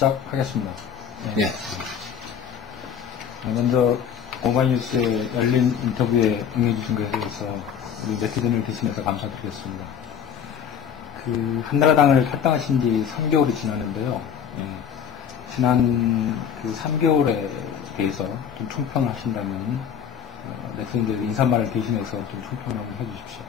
시작하겠습니다. 네. 먼저 오마이뉴스의 열린 인터뷰에 응해주신 것에 대해서 우리 네티즌을 대신해서 감사드리겠습니다. 한나라당을 탈당하신 지 3개월이 지났는데요. 지난 3개월에 대해서 좀 총평을 하신다면 네티즌들 인사말을 대신해서 좀 총평을 한번 해주십시오.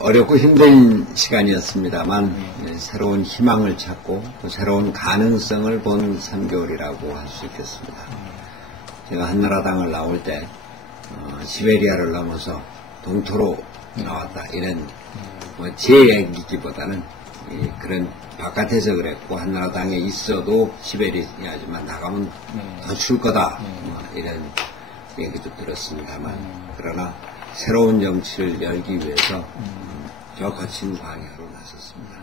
어렵고 힘든 시간이었습니다만 새로운 희망을 찾고 또 새로운 가능성을 본 3개월이라고 할 수 있겠습니다. 제가 한나라당을 나올 때 시베리아를 넘어서 동토로 나왔다 이런 제 얘기기보다는 그런 바깥에서 그랬고 한나라당에 있어도 시베리아지만 나가면 더 줄 거다 이런 얘기도 들었습니다만 그러나 새로운 정치를 열기 위해서 저 거친 광야로 나섰습니다.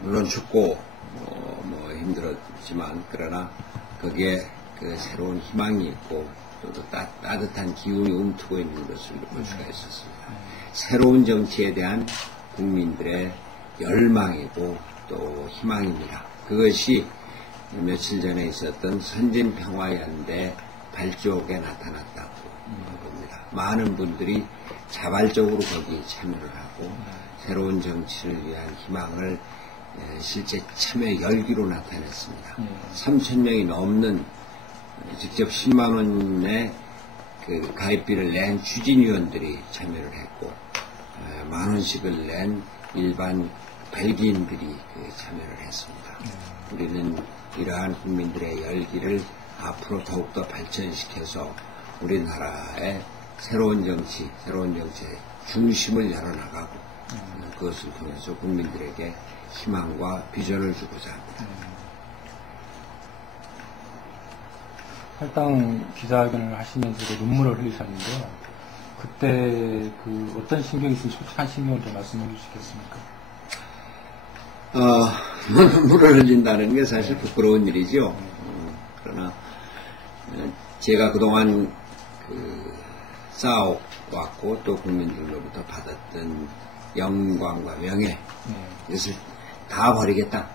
물론 춥고 힘들었지만 그러나 거기에 그 새로운 희망이 있고 또 따뜻한 기운이 움트고 있는 것을 볼 수가 있었습니다. 새로운 정치에 대한 국민들의 열망이고 또 희망입니다. 그것이 며칠 전에 있었던 선진평화연대 발족에 나타났다고 봅니다. 많은 분들이 자발적으로 거기에 참여를 하고 새로운 정치를 위한 희망을 실제 참여 열기로 나타냈습니다. 3,000명이 넘는 직접 10만 원의 그 가입비를 낸 추진위원들이 참여를 했고 10,000원씩을 낸 일반 벨기인들이 참여를 했습니다. 우리는 이러한 국민들의 열기를 앞으로 더욱더 발전시켜서 우리나라의 새로운 정치의 중심을 열어나가고 그것을 통해서 국민들에게 희망과 비전을 주고자 합니다. 탈당 기자회견을 하시면서 눈물을 흘리셨는데요. 그때 어떤 신경이 있으면 솔직한 신경을 좀 말씀해 주시겠습니까? 눈물을 흘린다는 게 사실 부끄러운 일이죠. 그러나 제가 그동안 쌓아왔고 또 국민들로부터 받았던 영광과 명예 이것을 다 버리겠다.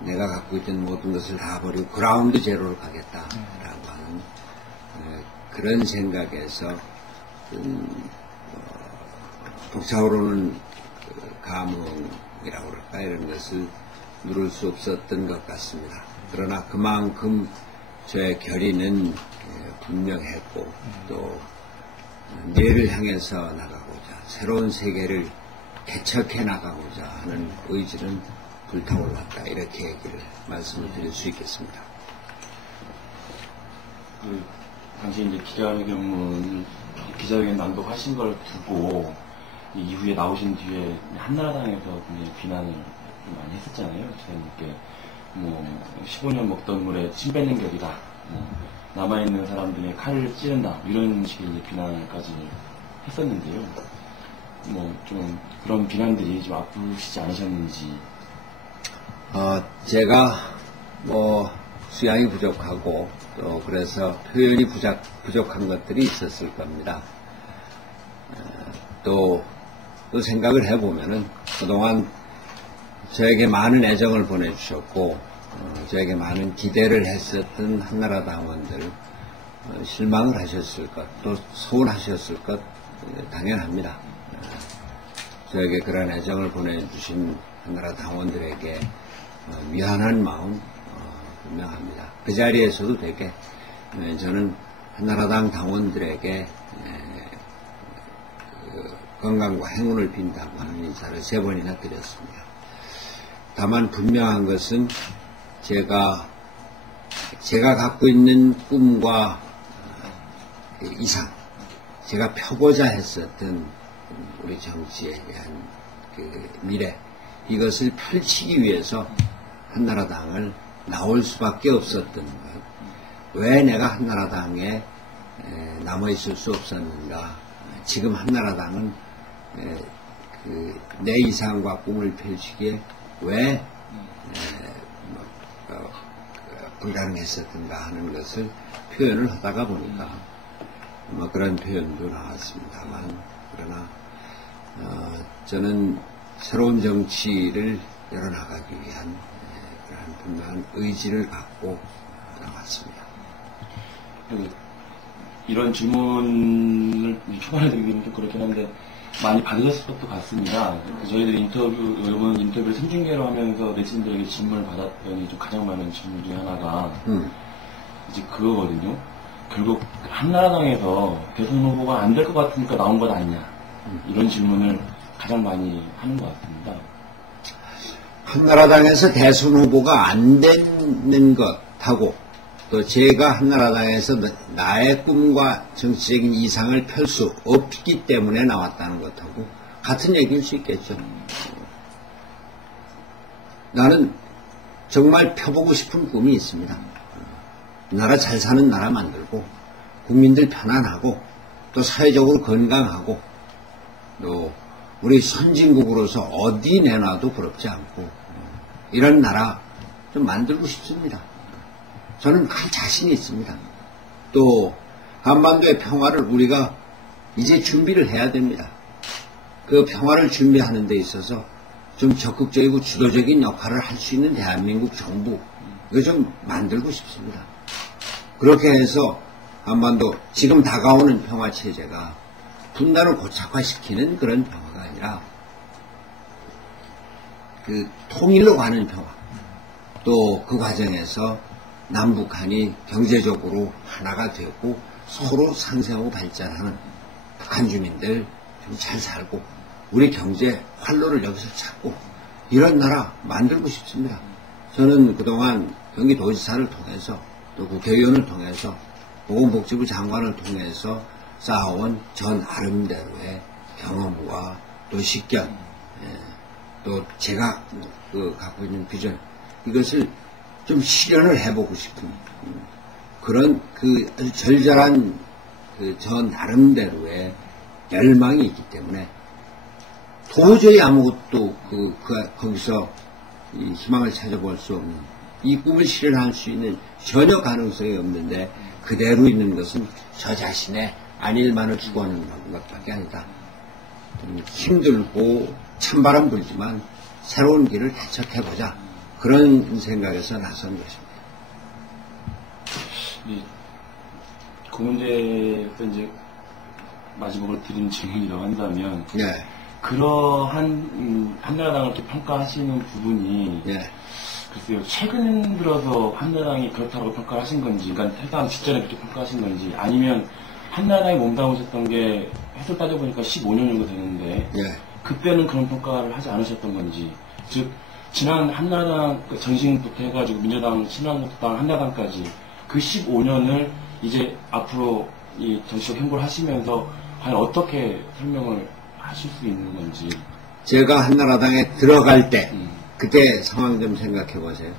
내가 갖고 있던 모든 것을 다 버리고 그라운드 제로로 가겠다라고 하는 그런 생각에서 북차오르는 감흥이라고 그럴까 이런 것을 누를 수 없었던 것 같습니다. 그러나 그만큼 저의 결의는 분명했고 또 내를 향해서 나가고자 새로운 세계를 개척해 나가고자 하는 의지는 불타올랐다 이렇게 얘기를 말씀을 드릴 수 있겠습니다. 당시 이제 기자회견 낭독하신 걸 두고 이후에 나오신 뒤에 한나라당에서 굉장히 비난을 좀 많이 했었잖아요. 저희께 15년 먹던 물에 침 뱉는 격이다. 남아있는 사람들의 칼을 찌른다. 이런 식의 이제 비난까지 했었는데요. 좀 그런 비난들이 좀 아프시지 않으셨는지. 제가 수양이 부족하고 또 그래서 표현이 부족한 것들이 있었을 겁니다. 또 생각을 해보면은 그동안 저에게 많은 애정을 보내주셨고 저에게 많은 기대를 했었던 한나라 당원들 실망을 하셨을 것, 또 서운하셨을 것 당연합니다. 저에게 그런 애정을 보내주신 한나라 당원들에게 미안한 마음 분명합니다. 그 자리에서도 되게 저는 한나라당 당원들에게 건강과 행운을 빈다고 하는 인사를 3번이나 드렸습니다. 다만 분명한 것은 제가 갖고 있는 꿈과 이상, 제가 펴고자 했었던 우리 정치에 대한 미래, 이것을 펼치기 위해서 한나라당을 나올 수밖에 없었던 것. 왜 내가 한나라당에 남아있을 수 없었는가. 지금 한나라당은 내 이상과 꿈을 펼치기에 왜 불가능했었던가 하는 것을 표현을 하다가 보니까 그런 표현도 나왔습니다만 그러나 저는 새로운 정치를 열어나가기 위한 그러한 분명한 의지를 갖고 나왔습니다. 이런 질문을 초반에 드리기는 좀 그렇긴 한데 많이 받으셨을 것도 같습니다. 저희들이 여러분 인터뷰를 생중계로 하면서 네티즌들에게 질문을 받았더니 좀 가장 많은 질문 중에 하나가 이제 그거거든요. 결국 한나라당에서 대선 후보가 안 될 것 같으니까 나온 것 아니냐, 이런 질문을 가장 많이 하는 것 같습니다. 한나라당에서 대선 후보가 안 되는 것하고 또 제가 한나라당에서 나의 꿈과 정치적인 이상을 펼 수 없기 때문에 나왔다는 것하고 같은 얘기일 수 있겠죠. 나는 정말 펴보고 싶은 꿈이 있습니다. 나라 잘 사는 나라 만들고 국민들 편안하고 또 사회적으로 건강하고 또 우리 선진국으로서 어디 내놔도 부럽지 않고 이런 나라 좀 만들고 싶습니다. 저는 할 자신이 있습니다. 또 한반도의 평화를 우리가 이제 준비를 해야 됩니다. 그 평화를 준비하는 데 있어서 좀 적극적이고 주도적인 역할을 할 수 있는 대한민국 정부, 이거 좀 만들고 싶습니다. 그렇게 해서 한반도 지금 다가오는 평화체제가 분단을 고착화시키는 그런 평화가 아니라 그 통일로 가는 평화, 또 그 과정에서 남북한이 경제적으로 하나가 되고 서로 상생하고 발전하는 북한 주민들 좀 잘 살고 우리 경제 활로를 여기서 찾고 이런 나라 만들고 싶습니다. 저는 그동안 경기도지사를 통해서 또 국회의원을 통해서 보건복지부 장관을 통해서 쌓아온 저 나름대로의 경험과 또 식견, 또 제가 갖고 있는 비전, 이것을 좀 실현을 해보고 싶은 그런 아주 절절한 저 나름대로의 열망이 있기 때문에 도저히 아무것도 거기서 이 희망을 찾아볼 수 없는 이 꿈을 실현할 수 있는 전혀 가능성이 없는데 그대로 있는 것은 저 자신의 안일만을 추구하는 것밖에 아니다. 힘들고 찬바람 불지만 새로운 길을 개척해보자. 그런 생각에서 나선 것입니다. 그 문제에서 이제 마지막으로 드린 질문이라고 한다면, 네. 그러한 한나라당을 이렇게 평가하시는 부분이, 네. 글쎄요, 최근 들어서 한나라당이 그렇다고 평가를 하신 건지, 그러니까 해당 직전에 그렇게 평가하신 건지, 아니면 한나라당이 몸담으셨던 게 해서 따져보니까 15년 정도 되는데, 네. 그때는 그런 평가를 하지 않으셨던 건지, 즉 지난 한나라당 전신부터 해가지고 민주당, 신한국당, 한나라당까지 그 15년을 이제 앞으로 이 정치적 행보를 하시면서 과연 어떻게 설명을 하실 수 있는 건지. 제가 한나라당에 들어갈 때 그때 상황 좀 생각해 보세요.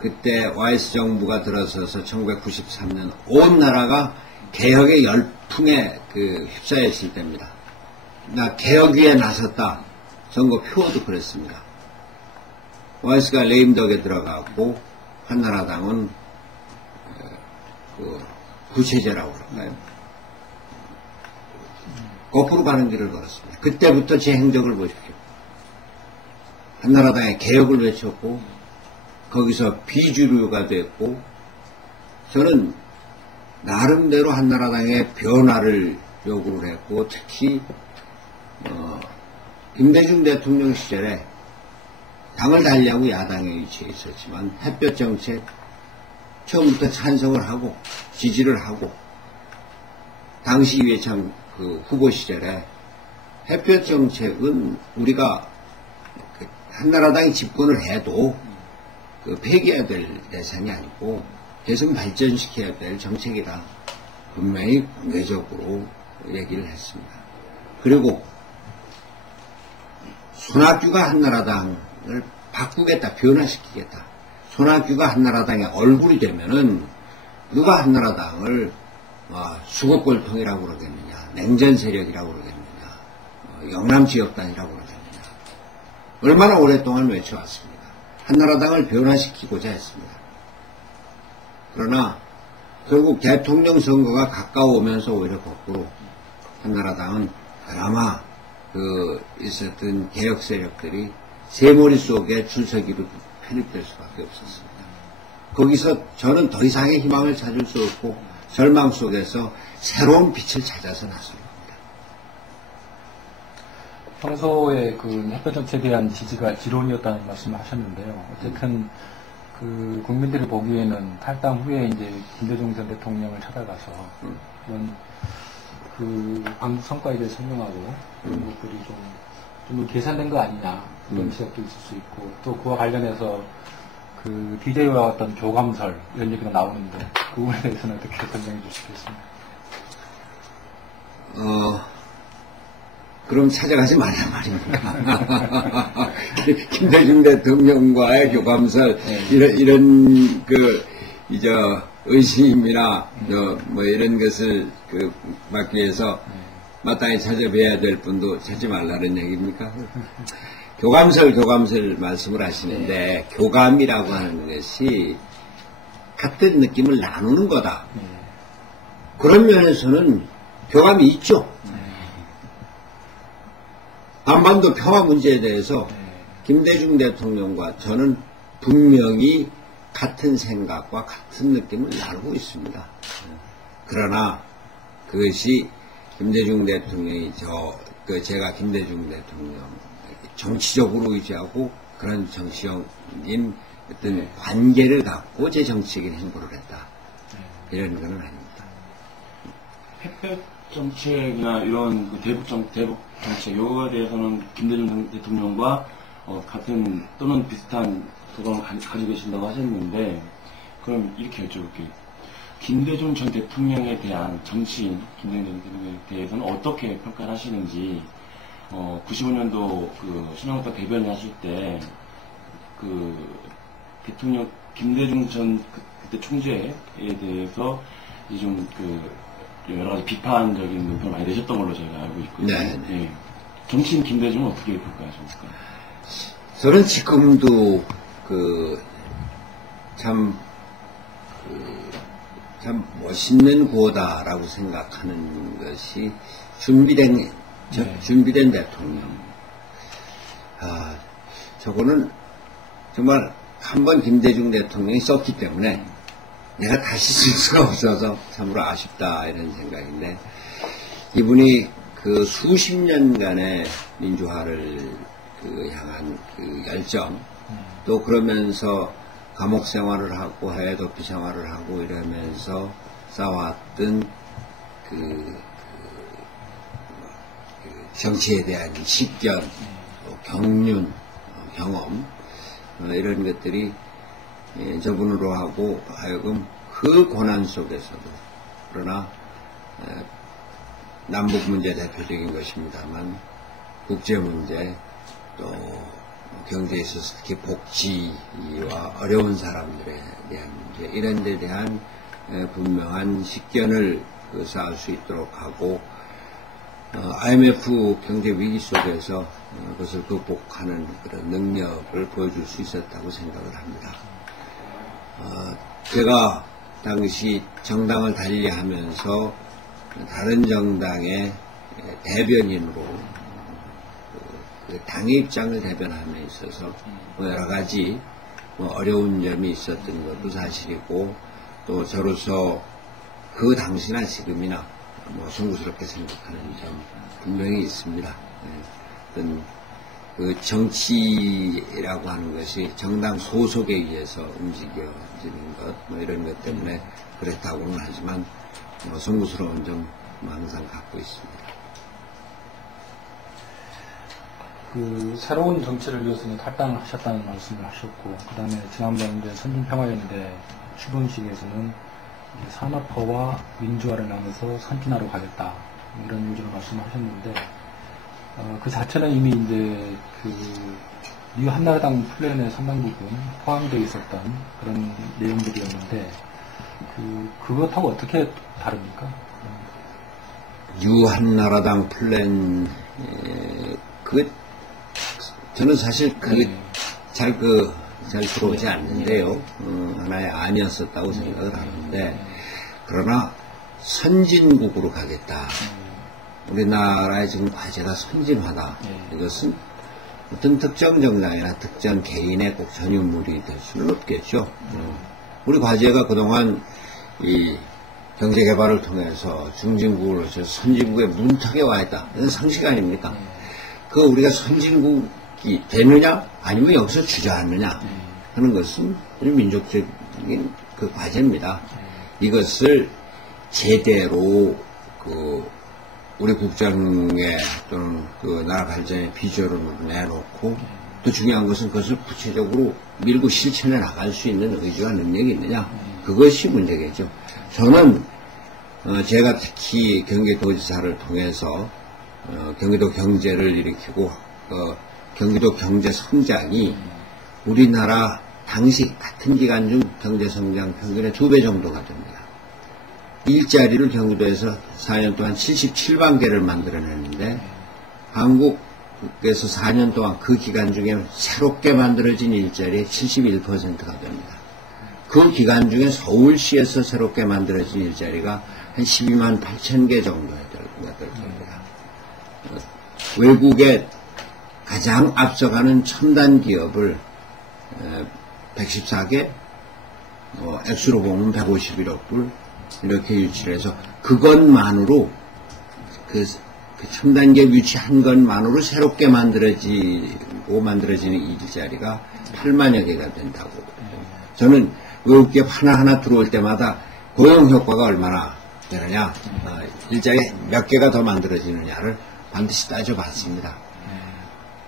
그때 YS 정부가 들어서서 1993년 온 나라가 개혁의 열풍에 휩싸였을 때입니다. 나 개혁위에 나섰다. 선거 표어도 그랬습니다. YS가 레임덕에 들어가고 한나라당은 구체제라고 그럴까요? 거꾸로 가는 길을 걸었습니다. 그때부터 제 행적을 보십시오. 한나라당의 개혁을 외쳤고 거기서 비주류가 됐고 저는 나름대로 한나라당의 변화를 요구를 했고 특히 김대중 대통령 시절에 당을 달리하고 야당에 위치해 있었지만 햇볕 정책 처음부터 찬성을 하고 지지를 하고 당시 이회창 후보 시절에 햇볕 정책은 우리가 한나라당이 집권을 해도 폐기해야 될 대상이 아니고 계속 발전시켜야 될 정책이다. 분명히 공개적으로 얘기를 했습니다. 그리고 손학규가 한나라당을 바꾸겠다, 변화시키겠다. 손학규가 한나라당의 얼굴이 되면은 누가 한나라당을 수거골통이라고 그러겠느냐, 냉전 세력이라고 그러겠느냐, 영남지역단이라고 그러겠느냐. 얼마나 오랫동안 외쳐왔습니다. 한나라당을 변화시키고자 했습니다. 그러나 결국 대통령 선거가 가까워오면서 오히려 거꾸로 한나라당은 그나마 있었던 개혁 세력들이 제 머릿속에 줄서기로 편입될 수밖에 없었습니다. 거기서 저는 더 이상의 희망을 찾을 수 없고 절망 속에서 새로운 빛을 찾아서 나선 겁니다. 평소에 그 햇볕 정책에 대한 지지가 지론이었다는 말씀을 하셨는데요. 어쨌든 그 국민들이 보기에는 탈당 후에 이제 김대중 전 대통령을 찾아가서 이런 그 방북 성과에 대해 설명하고 그런 것들이 좀 계산된 거 아니냐 그런 지적도 있을 수 있고 또 그와 관련해서 그 DJ와 어떤 교감설 이런 얘기가 나오는데 그 부분에 대해서는 어떻게 설명해 주시겠습니까? 그럼 찾아가지 말란 말입니다. 김대중 대통령과의 교감설, 이런, 의심이나, 뭐, 이런 것을, 막기 위해서, 마땅히 찾아뵈야 될 분도 찾지 말라는 얘기입니까? 교감설 말씀을 하시는데, 교감이라고 하는 것이, 같은 느낌을 나누는 거다. 그런 면에서는 교감이 있죠. 한반도 평화 문제에 대해서 김대중 대통령과 저는 분명히 같은 생각과 같은 느낌을 나누고 있습니다. 그러나 그것이 김대중 대통령이 제가 김대중 대통령 정치적으로 의지하고 그런 정치적인 어떤 관계를 갖고 제 정치적인 행보를 했다. 이런 건 아닙니다. 햇볕 정책이나 이런 대북 정책 요거에 대해서는 김대중 대통령과 같은 또는 비슷한 도감을 가지고 계신다고 하셨는데 그럼 이렇게 여쭤볼게요. 김대중 전 대통령에 대한 정치인 김대중 전 대통령에 대해서는 어떻게 평가를 하시는지 95년도 그 신한국당 대변인 하실 때 그 대통령 김대중 전 그때 총재에 대해서 좀 여러 가지 비판적인 논평을 많이 내셨던 걸로 저희가 알고 있고요. 네. 정치인 김대중은 어떻게 평가하십니까? 저는 지금도 참 멋있는 구호다라고 생각하는 것이 준비된 대통령. 저거는 정말 한번 김대중 대통령이 썼기 때문에 내가 다시 쓸 수가 없어서 참으로 아쉽다 이런 생각인데 이분이 그 수십 년간의 민주화를 향한 열정 또 그러면서 감옥 생활을 하고 해외 도피 생활을 하고 이러면서 쌓아왔던 정치에 대한 식견, 경륜, 경험 이런 것들이 저분으로 하여금 그 고난 속에서도 그러나 남북 문제 대표적인 것입니다만 국제 문제 또 경제에 있어서 특히 복지와 어려운 사람들에 대한 문제 이런 데 대한 분명한 식견을 쌓을 수 있도록 하고 IMF 경제 위기 속에서 그것을 극복하는 그런 능력을 보여줄 수 있었다고 생각을 합니다. 제가 당시 정당을 달리하면서 다른 정당의 대변인으로 당의 입장을 대변함에 있어서 여러 가지 어려운 점이 있었던 것도 사실이고 또 저로서 그 당시나 지금이나 송구스럽게 생각하는 점 분명히 있습니다. 어떤 그 정치라고 하는 것이 정당 소속에 의해서 움직여지는 것, 이런 것 때문에 그랬다고는 하지만 송구스러운 점 항상 갖고 있습니다. 그 새로운 정치를 위해서는 탈당하셨다는 말씀을 하셨고, 그 다음에 지난번 이제 선진평화연대 출범식에서는 산업화와 민주화를 나눠서 선진화로 가겠다 이런 요지를 말씀하셨는데, 그 자체는 이미 이제 뉴 한나라당 플랜의 상당 부분 포함되어 있었던 그런 내용들이었는데, 그것하고 어떻게 다릅니까? 뉴 한나라당 플랜, 저는 사실 잘 들어오지 않는데요. 하나의 안이었었다고 생각을 하는데, 그러나 선진국으로 가겠다. 우리나라의 지금 과제가 선진화다. 이것은 어떤 특정 정당이나 특정 개인의 꼭 전유물이 될 수는 없겠죠. 우리 과제가 그동안 이 경제개발을 통해서 중진국으로서 선진국의 문턱에 와 있다. 이건 상식 아닙니까? 그 우리가 선진국이 되느냐 아니면 여기서 주저앉느냐 하는 것은 우리 민족적인 그 과제입니다. 이것을 제대로 우리 국정에 또는 그 나라 발전의 비전으로 내놓고 또 중요한 것은 그것을 구체적으로 밀고 실천해 나갈 수 있는 의지와 능력이 있느냐 그것이 문제겠죠. 저는 제가 특히 경기도지사를 통해서 경기도 경제를 일으키고 경기도 경제 성장이 우리나라 당시 같은 기간 중 경제 성장 평균의 2배 정도가 됩니다. 일자리를 경기도에서 4년 동안 77만 개를 만들어냈는데 한국에서 4년 동안 그 기간 중에 새롭게 만들어진 일자리의 71%가 됩니다. 그 기간 중에 서울시에서 새롭게 만들어진 일자리가 한 12만 8천 개 정도가 될 겁니다. 외국에 가장 앞서가는 첨단 기업을 114개, 액수로 보면 151억 불 이렇게 유치를 해서 그것만으로 그 첨단 기업 유치한 것만으로 새롭게 만들어지는 일자리가 8만여 개가 된다고. 저는 외국 기업 하나하나 들어올 때마다 고용 효과가 얼마나 되느냐, 일자리 몇 개가 더 만들어지느냐를 반드시 따져봤습니다.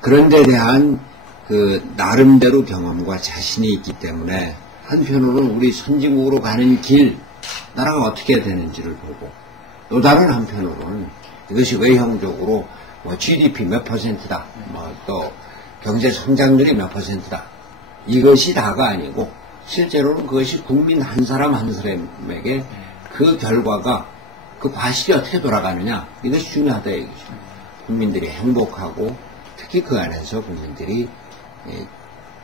그런 데 대한 그 나름대로 경험과 자신이 있기 때문에 한편으로는 우리 선진국으로 가는 길, 나라가 어떻게 되는지를 보고 또 다른 한편으로는 이것이 외형적으로 GDP 몇 %다, 또 경제 성장률이 몇 %다, 이것이 다가 아니고 실제로는 그것이 국민 한 사람 한 사람에게 그 결과가 그 과실이 어떻게 돌아가느냐, 이것이 중요하다 얘기죠. 국민들이 행복하고 특히 그 안에서 국민들이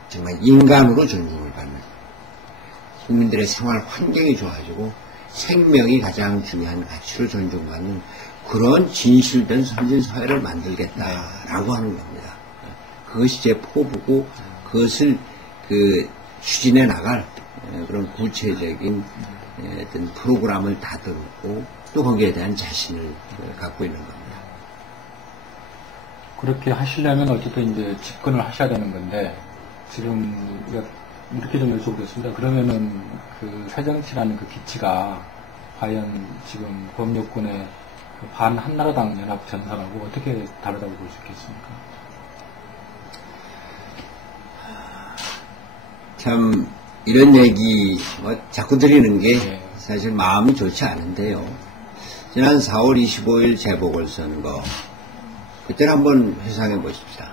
정말 인간으로 존중을 받는, 국민들의 생활 환경이 좋아지고 생명이 가장 중요한 가치로 존중받는 그런 진실된 선진사회를 만들겠다라고 하는 겁니다. 그것이 제 포부고 그것을 추진해 나갈 그런 구체적인 어떤 프로그램을 다듬고 또 거기에 대한 자신을 갖고 있는 겁니다. 그렇게 하시려면 어쨌든 이제 집권을 하셔야 되는 건데, 지금 이렇게 좀 여쭤보겠습니다. 그러면은 그 새정치라는 그 기치가 과연 지금 범여권의 그 반한나라당 연합 전선하고 어떻게 다르다고 볼 수 있겠습니까? 참 이런 얘기 자꾸 드리는 게 사실 마음이 좋지 않은데요. 지난 4월 25일 재보궐선거, 그때를 한번 회상해 보십시다.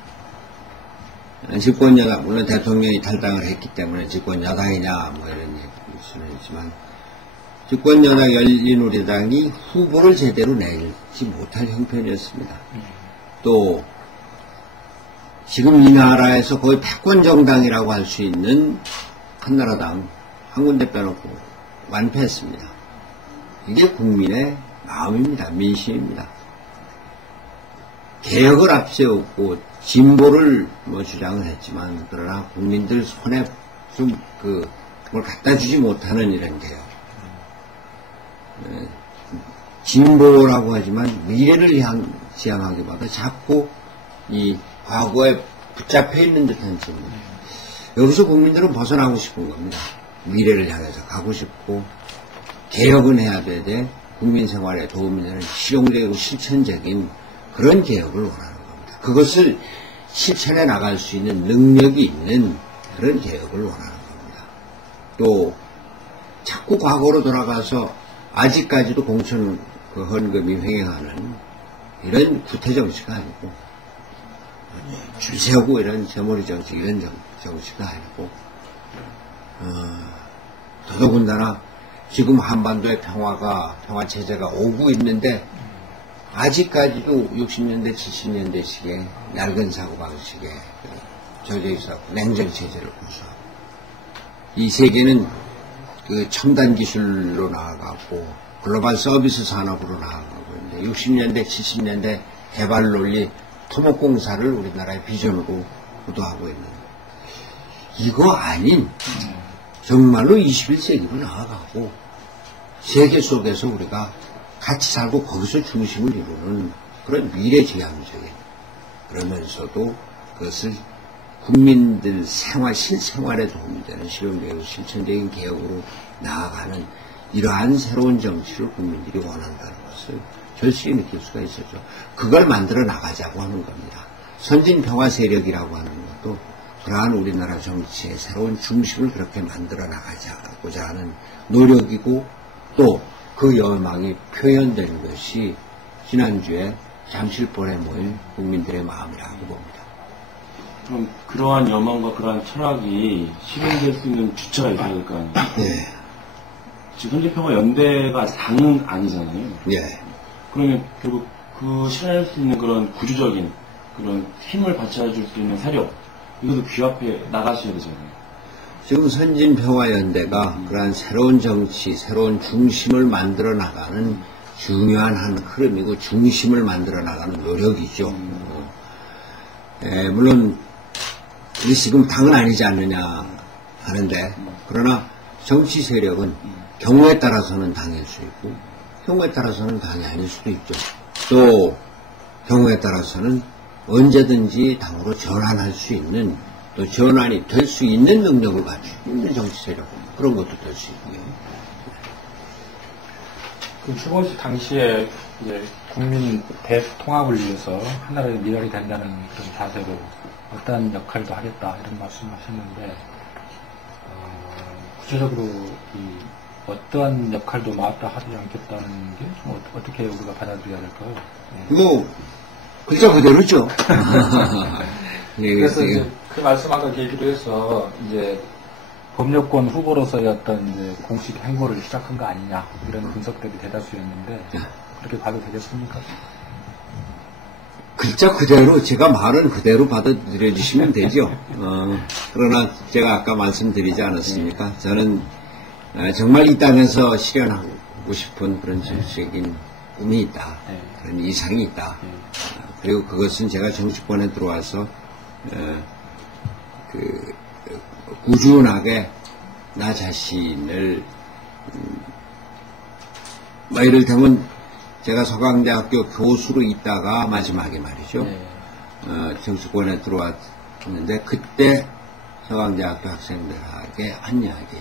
집권여당, 물론 대통령이 탈당을 했기 때문에 집권여당이냐 이런 얘기일 수는 있지만, 집권여당 열린우리당이 후보를 제대로 내지 못할 형편이었습니다. 또 지금 이 나라에서 거의 패권정당이라고 할 수 있는 한나라당 한 군데 빼놓고 완패했습니다. 이게 국민의 마음입니다. 민심입니다. 개혁을 앞세우고 진보를 주장을 했지만, 그러나 국민들 손에 좀 뭘 갖다 주지 못하는 이런 개혁. 진보라고 하지만 미래를 지향하기보다 자꾸 이 과거에 붙잡혀 있는 듯한 진보. 여기서 국민들은 벗어나고 싶은 겁니다. 미래를 향해서 가고 싶고, 개혁은 해야 되되 국민 생활에 도움이 되는 실용되고 실천적인 그런 개혁을 원하는 겁니다. 그것을 실천해 나갈 수 있는 능력이 있는 그런 개혁을 원하는 겁니다. 또 자꾸 과거로 돌아가서 아직까지도 공천 헌금이 횡행하는 이런 구태 정치가 아니고, 줄 세우고 이런 재머리 정치, 이런 정치가 아니고, 더더군다나 지금 한반도의 평화 체제가 오고 있는데, 아직까지도 60년대, 70년대식의 낡은 사고방식에 젖어 있었고, 냉전 체제를 고수하고, 이 세계는 그 첨단 기술로 나아가고, 글로벌 서비스 산업으로 나아가고 있는데, 60년대, 70년대 개발 논리, 토목공사를 우리나라의 비전으로 구도하고 있는 이거 아닌 정말로 21세기로 나아가고 세계 속에서 우리가 같이 살고 거기서 중심을 이루는 그런 미래지향적인 그러면서도 그것을 국민들 생활, 실생활에 도움이 되는 실용적이고 실천적인 개혁으로 나아가는 이러한 새로운 정치를 국민들이 원한다는 것을 절실히 느낄 수가 있었죠. 그걸 만들어 나가자고 하는 겁니다. 선진평화 세력이라고 하는 것도 그러한 우리나라 정치의 새로운 중심을 그렇게 만들어 나가자고자 하는 노력이고 또 그 여망이 표현된 것이 지난주에 잠실본에 모인 국민들의 마음이라고 봅니다. 그럼 그러한 여망과 그러한 철학이 실현될 수 있는 주체가 있어야 될 거 아니에요? 네. 지금 선진평화연대가 당은 아니잖아요. 네. 그러면 결국 그 실현할 수 있는 그런 구조적인 그런 힘을 받쳐줄 수 있는 세력, 이것도 귀합해 나가셔야 되잖아요. 지금 선진평화연대가 그러한 새로운 정치, 새로운 중심을 만들어 나가는 중요한 한 흐름이고 중심을 만들어 나가는 노력이죠. 물론 우리 지금 당은 아니지 않느냐 하는데 그러나 정치 세력은 경우에 따라서는 당일 수 있고 경우에 따라서는 당이 아닐 수도 있죠. 또 경우에 따라서는 언제든지 당으로 전환할 수 있는 또 전환이 될 수 있는 능력을 갖추고 있는 정치 세력 그런 것도 될 수 있고요. 그 추모식 당시에 이제 국민 대통합을 위해서 하나의 미랄이 된다는 그런 자세로 어떠한 역할도 하겠다 이런 말씀하셨는데 구체적으로 이 어떠한 역할도 맡아 하지 않겠다는 게 좀 어떻게 우리가 받아들여야 될까요? 이거 글자 그대로죠. 그래서 이제 그 말씀 아까 계기로 해서 이제 법률권 후보로서의 어떤 이제 공식 행보를 시작한 거 아니냐 이런 분석들이 대다수였는데 그렇게 봐도 되겠습니까? 글자 그대로 제가 말은 그대로 받아들여 주시면 되죠. 그러나 제가 아까 말씀드리지 않았습니까? 저는 정말 이 땅에서 실현하고 싶은 그런 정치적인 꿈이 있다. 그런 이상이 있다. 그리고 그것은 제가 정치권에 들어와서 꾸준하게 나 자신을 이를테면 제가 서강대학교 교수로 있다가 마지막에 말이죠. 정치권에 들어왔는데 그때 서강대학교 학생들에게 한 이야기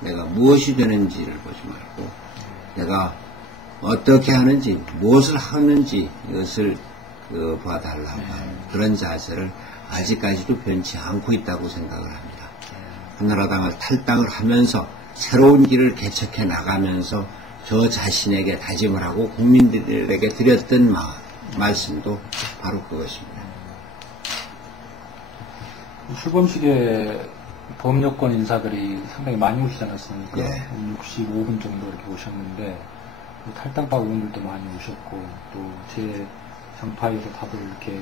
내가 무엇이 되는지를 보지 말고 내가 어떻게 하는지 무엇을 하는지 이것을 봐달라고 하는 그런 자세를 아직까지도 변치 않고 있다고 생각을 합니다. 한나라당을 탈당을 하면서 새로운 길을 개척해 나가면서 저 자신에게 다짐을 하고 국민들에게 드렸던 말씀도 바로 그것입니다. 출범식에 법률권 인사들이 상당히 많이 오시지 않았습니까? 네. 65분 정도 이렇게 오셨는데 탈당파 의원들도 많이 오셨고 또 제 장파에서 다들 이렇게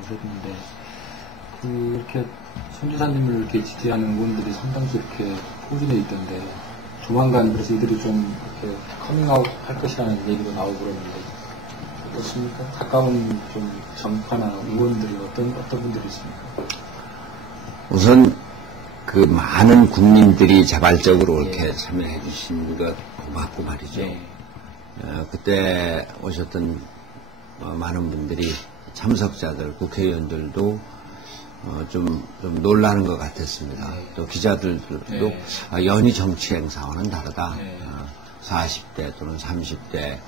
오셨는데 이렇게 손지사님을 이렇게 지지하는 의원들이 상당수 이렇게 포진해 있던데 조만간 그래서 이들이 좀 이렇게 커밍아웃 할 것이라는 얘기도 나오고 그러는데 어떻습니까? 가까운 좀 정파나 의원들이 어떤 분들이 있습니까? 우선 그 많은 국민들이 자발적으로 이렇게 참여해 주신 것 고맙고 말이죠. 그때 오셨던 많은 분들이 참석자들, 국회의원들도 좀 놀라는 것 같았습니다. 또 기자들도 연희 정치 행사와는 다르다. 40대 또는 30대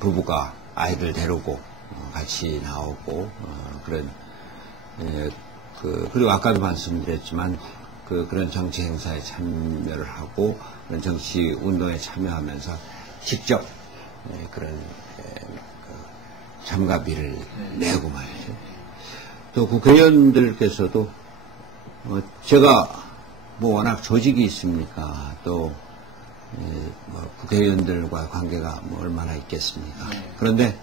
부부가 아이들 데리고 같이 나오고 그런 그리고 아까도 말씀드렸지만 그런 정치 행사에 참여를 하고 그런 정치 운동에 참여하면서 직접 그런 참가비를 내고 말이죠. 또 국회의원들께서도 제가 워낙 조직이 있습니까? 또 국회의원들과 관계가 얼마나 있겠습니까? 그런데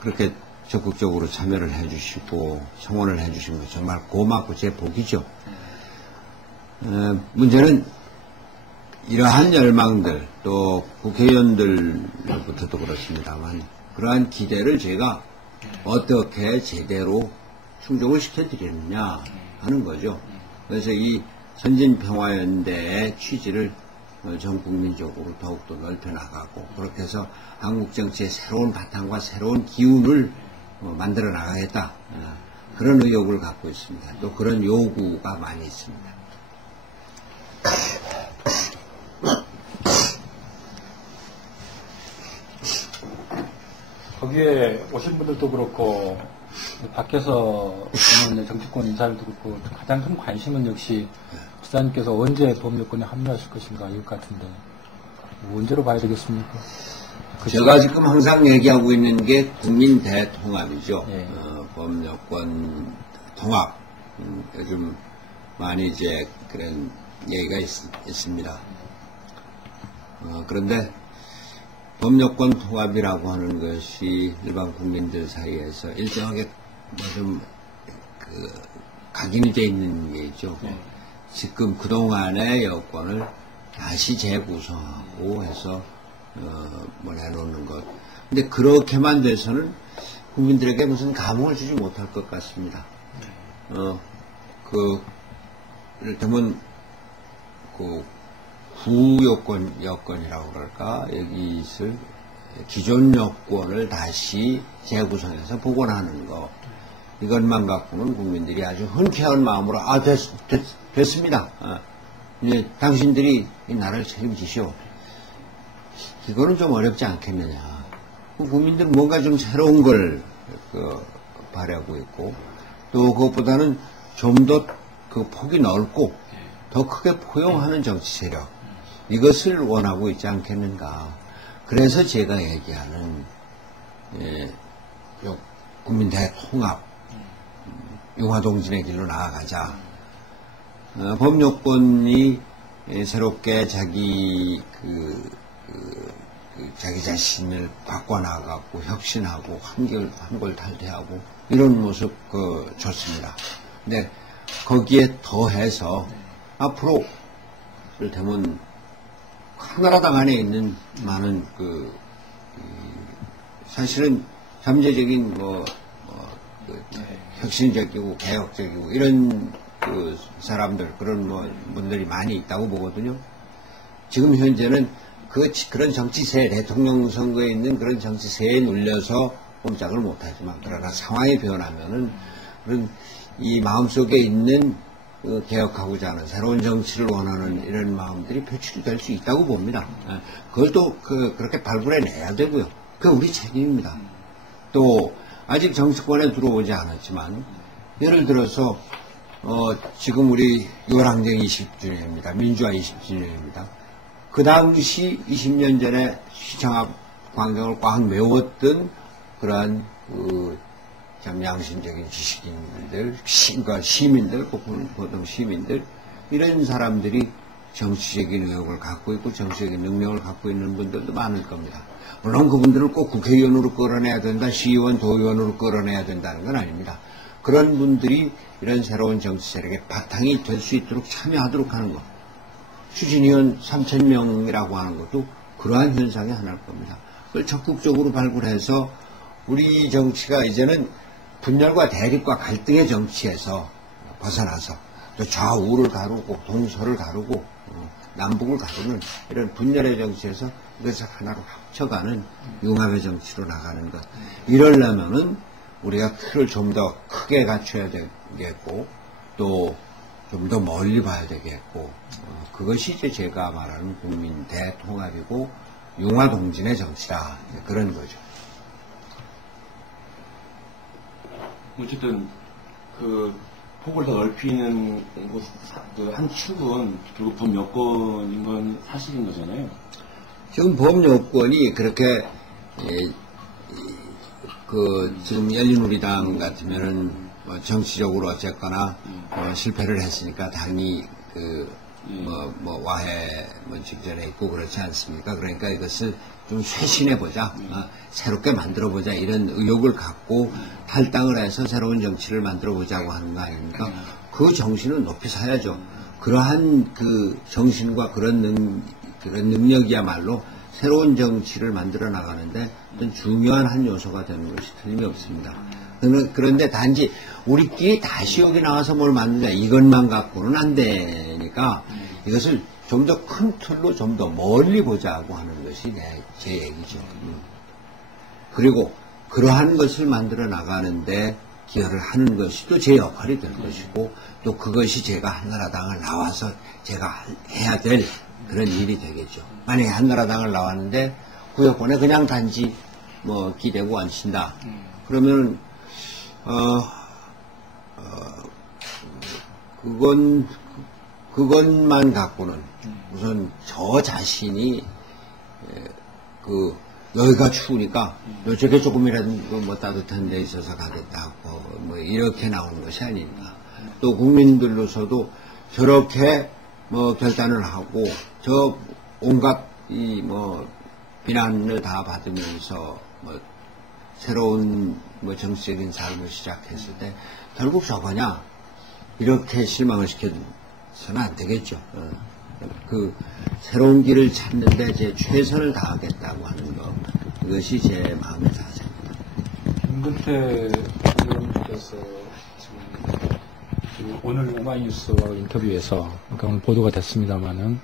그렇게 적극적으로 참여를 해주시고 청원을 해주신 거 정말 고맙고 제 복이죠. 문제는 이러한 열망들 또 국회의원들부터도 그렇습니다만 그러한 기대를 제가 어떻게 제대로 충족을 시켜드리느냐 하는 거죠. 그래서 이 선진평화연대의 취지를 전 국민적으로 더욱더 넓혀나가고 그렇게 해서 한국 정치의 새로운 바탕과 새로운 기운을 만들어 나가겠다. 그런 의욕을 갖고 있습니다. 또 그런 요구가 많이 있습니다. 거기에 오신 분들도 그렇고 밖에서 보는 정치권 인사들도 그렇고 가장 큰 관심은 역시 지사님께서 언제 법률권에 합류하실 것인가 이것 같은데 언제로 봐야 되겠습니까? 제가 지금 항상 얘기하고 있는 게 국민 대통합이죠. 예. 법률권 통합. 요즘 많이 이제 그런 얘기가 있습니다. 그런데 법률권 통합이라고 하는 것이 일반 국민들 사이에서 일정하게 좀 각인이 되어 있는 얘기죠. 지금 그동안의 여건을 다시 재구성하고 해서 내놓는 것. 근데 그렇게만 돼서는 국민들에게 무슨 감흥을 주지 못할 것 같습니다. 이를테면 여건이라고 그럴까? 여기 있을 기존 여건을 다시 재구성해서 복원하는 것. 이것만 갖고는 국민들이 아주 흔쾌한 마음으로, 됐습니다. 이제 당신들이 이 나라를 책임지시오. 이거는 좀 어렵지 않겠느냐. 국민들은 뭔가 좀 새로운 걸 바라고 있고, 또 그것보다는 좀 더 폭이 넓고, 더 크게 포용하는 정치 세력. 이것을 원하고 있지 않겠는가. 그래서 제가 얘기하는, 국민 대통합, 융화동진의 길로 나아가자. 법률권이 새롭게 자기 자신을 바꿔나가고 혁신하고 한골탈퇴하고 이런 모습 좋습니다. 근데 거기에 더해서 앞으로 이를테면 한나라당 안에 있는 많은 사실은 잠재적인 혁신적이고 개혁적이고 이런 사람들 그런 분들이 많이 있다고 보거든요. 지금 현재는 그런 정치세에 대통령 선거에 있는 그런 정치세에 눌려서 꼼짝을 못하지만 그러나 상황이 변하면은 그런 이 마음속에 있는 개혁하고자 하는 새로운 정치를 원하는 이런 마음들이 표출이 될 수 있다고 봅니다. 그걸 또 그렇게 발굴해내야 되고요. 그게 우리 책임입니다. 또 아직 정치권에 들어오지 않았지만 예를 들어서 지금 우리 6월 항쟁 20주년입니다. 민주화 20주년입니다. 그 당시 20년 전에 시청 앞 광경을 꽉 메웠던 그러한 참 양심적인 지식인들, 시민들, 보통 시민들 이런 사람들이 정치적인 의욕을 갖고 있고 정치적인 능력을 갖고 있는 분들도 많을 겁니다. 물론 그분들을 꼭 국회의원으로 끌어내야 된다, 시의원, 도의원으로 끌어내야 된다는 건 아닙니다. 그런 분들이 이런 새로운 정치 세력의 바탕이 될 수 있도록 참여하도록 하는 것. 추진위원 3,000명이라고 하는 것도 그러한 현상의 하나일 겁니다. 그걸 적극적으로 발굴해서 우리 정치가 이제는 분열과 대립과 갈등의 정치에서 벗어나서 또 좌우를 가르고 동서를 가르고 남북을 가르는 이런 분열의 정치에서 이것을 하나로 합쳐가는 융합의 정치로 나가는 것. 이러려면은 우리가 틀을 좀 더 크게 갖춰야 되겠고 또 좀 더 멀리 봐야 되겠고 그것이 이제 제가 말하는 국민 대통합이고 융화동진의 정치다. 그런 거죠. 어쨌든 폭을 더 넓히는 한 축은 결국 법 여건인 건 사실인 거잖아요. 지금 법 여건이 그렇게 지금 열린우리당 같으면은 정치적으로 어쨌거나 실패를 했으니까 당이 와해 직전에 있고 그렇지 않습니까? 그러니까 이것을 좀 쇄신해보자, 새롭게 만들어보자 이런 의욕을 갖고 탈당을 해서 새로운 정치를 만들어보자고 하는 거 아닙니까? 그 정신은 높이 사야죠. 그러한 그 정신과 그런 능력이야말로 새로운 정치를 만들어 나가는데 어떤 중요한 한 요소가 되는 것이 틀림이 없습니다. 그런데 단지 우리끼리 다시 여기 나와서 뭘 만든다 이것만 갖고는 안 되니까 이것을 좀 더 큰 틀로 좀 더 멀리 보자고 하는 것이 제 얘기죠. 그리고 그러한 것을 만들어 나가는데 기여를 하는 것이 또 제 역할이 될 것이고 또 그것이 제가 한나라당을 나와서 제가 해야 될 그런 일이 되겠죠. 만약에 한나라당을 나왔는데 구역권에 그냥 단지 뭐 기대고 앉힌다. 그러면 그것만 갖고는 우선 저 자신이 여기가 추우니까 이쪽에 조금이라도 뭐 따뜻한 데 있어서 가겠다고 뭐 이렇게 나오는 것이 아닙니다. 또 국민들로서도 저렇게 뭐 결단을 하고 저 온갖 이 뭐 비난을 다 받으면서 뭐 새로운 뭐 정치적인 삶을 시작했을 때 결국 저거냐 이렇게 실망을 시켜서는 안 되겠죠. 그 새로운 길을 찾는데 제 최선을 다하겠다고 하는 것 그것이 제 마음의 자세입니다. 김근태 의원께서 지금 오늘 오마이뉴스와 인터뷰에서 그러니까 오늘 보도가 됐습니다만은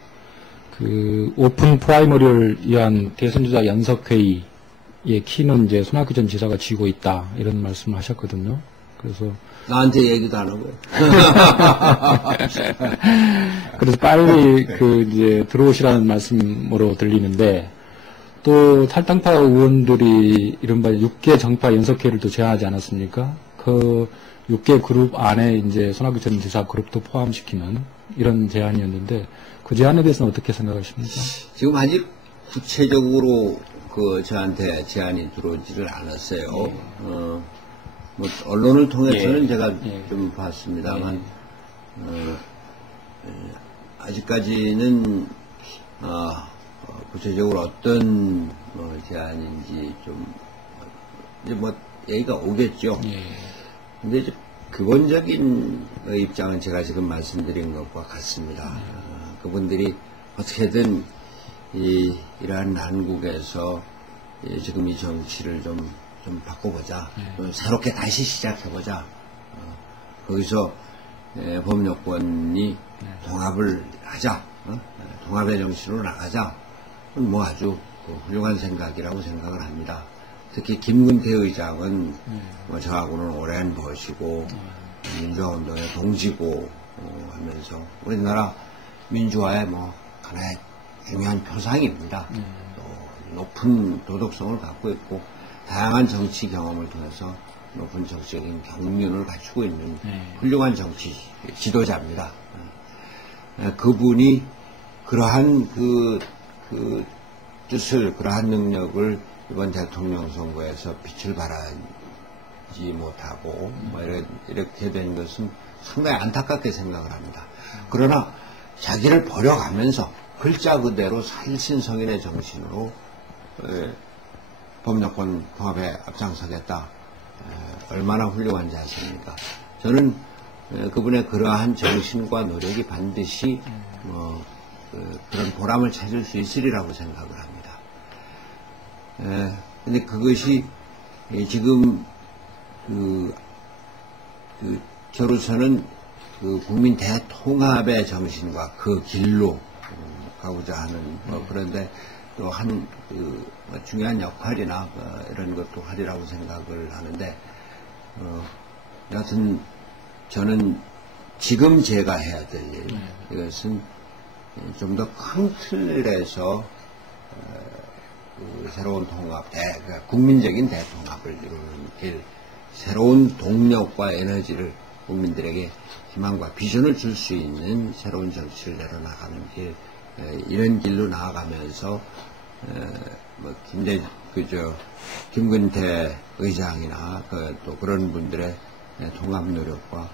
그 오픈 프라이머리를 위한 대선주자 연석회의의 키는 이제 손학규 전 지사가 쥐고 있다 이런 말씀을 하셨거든요. 그래서 나한테 얘기도 안 하고요. 그래서 빨리 이제 들어오시라는 말씀으로 들리는데 또 탈당파 의원들이 이른바 6개 정파 연석회를 또 제안하지 않았습니까? 그 6개 그룹 안에 이제 손학규 전 지사 그룹도 포함시키는 이런 제안이었는데 그 제안에 대해서는 어떻게 생각하십니까? 지금 아직 구체적으로 저한테 제안이 들어오지를 않았어요. 뭐 언론을 통해서는 제가 좀 봤습니다만 아직까지는 구체적으로 어떤 제안인지 좀 이제 뭐 얘기가 오겠죠. 근데 이제 기본적인 입장은 제가 지금 말씀드린 것과 같습니다. 그분들이 어떻게든 이러한 난국에서 지금 이 정치를 좀 바꿔보자. 새롭게 다시 시작해보자. 거기서 법여권이 통합을 하자. 통합의 정신으로 나가자. 뭐 아주 훌륭한 생각이라고 생각을 합니다. 특히 김근태 의장은 뭐 저하고는 오랜 벗이고 민주화운동의 동지고 하면서 우리나라 민주화의 뭐 하나의 중요한 표상입니다. 또 높은 도덕성을 갖고 있고 다양한 정치 경험을 통해서 높은 정치적인 경륜을 갖추고 있는 훌륭한 정치 지도자입니다. 그분이 그러한 그 뜻을, 그러한 능력을 이번 대통령 선거에서 빛을 발하지 못하고 뭐 이렇게 된 것은 상당히 안타깝게 생각을 합니다. 그러나 자기를 버려가면서 글자 그대로 살신성인의 정신으로 법여권 통합에 앞장서겠다. 얼마나 훌륭한 자세입니까? 저는 그분의 그러한 정신과 노력이 반드시 그런 보람을 찾을 수 있으리라고 생각을 합니다. 근데 그것이 지금 저로서는 국민 대통합의 정신과 그 길로 가고자 하는 그런데 또 중요한 역할이나 이런 것도 하리라고 생각을 하는데 여하튼 저는 지금 제가 해야 될 일 이것은 좀 더 큰 틀에서 새로운 통합, 국민적인 대통합을 이루는 길, 새로운 동력과 에너지를 국민들에게 희망과 비전을 줄 수 있는 새로운 정치를 내려나가는 길, 이런 길로 나아가면서 김근태 의장이나 또 그런 분들의 통합 노력과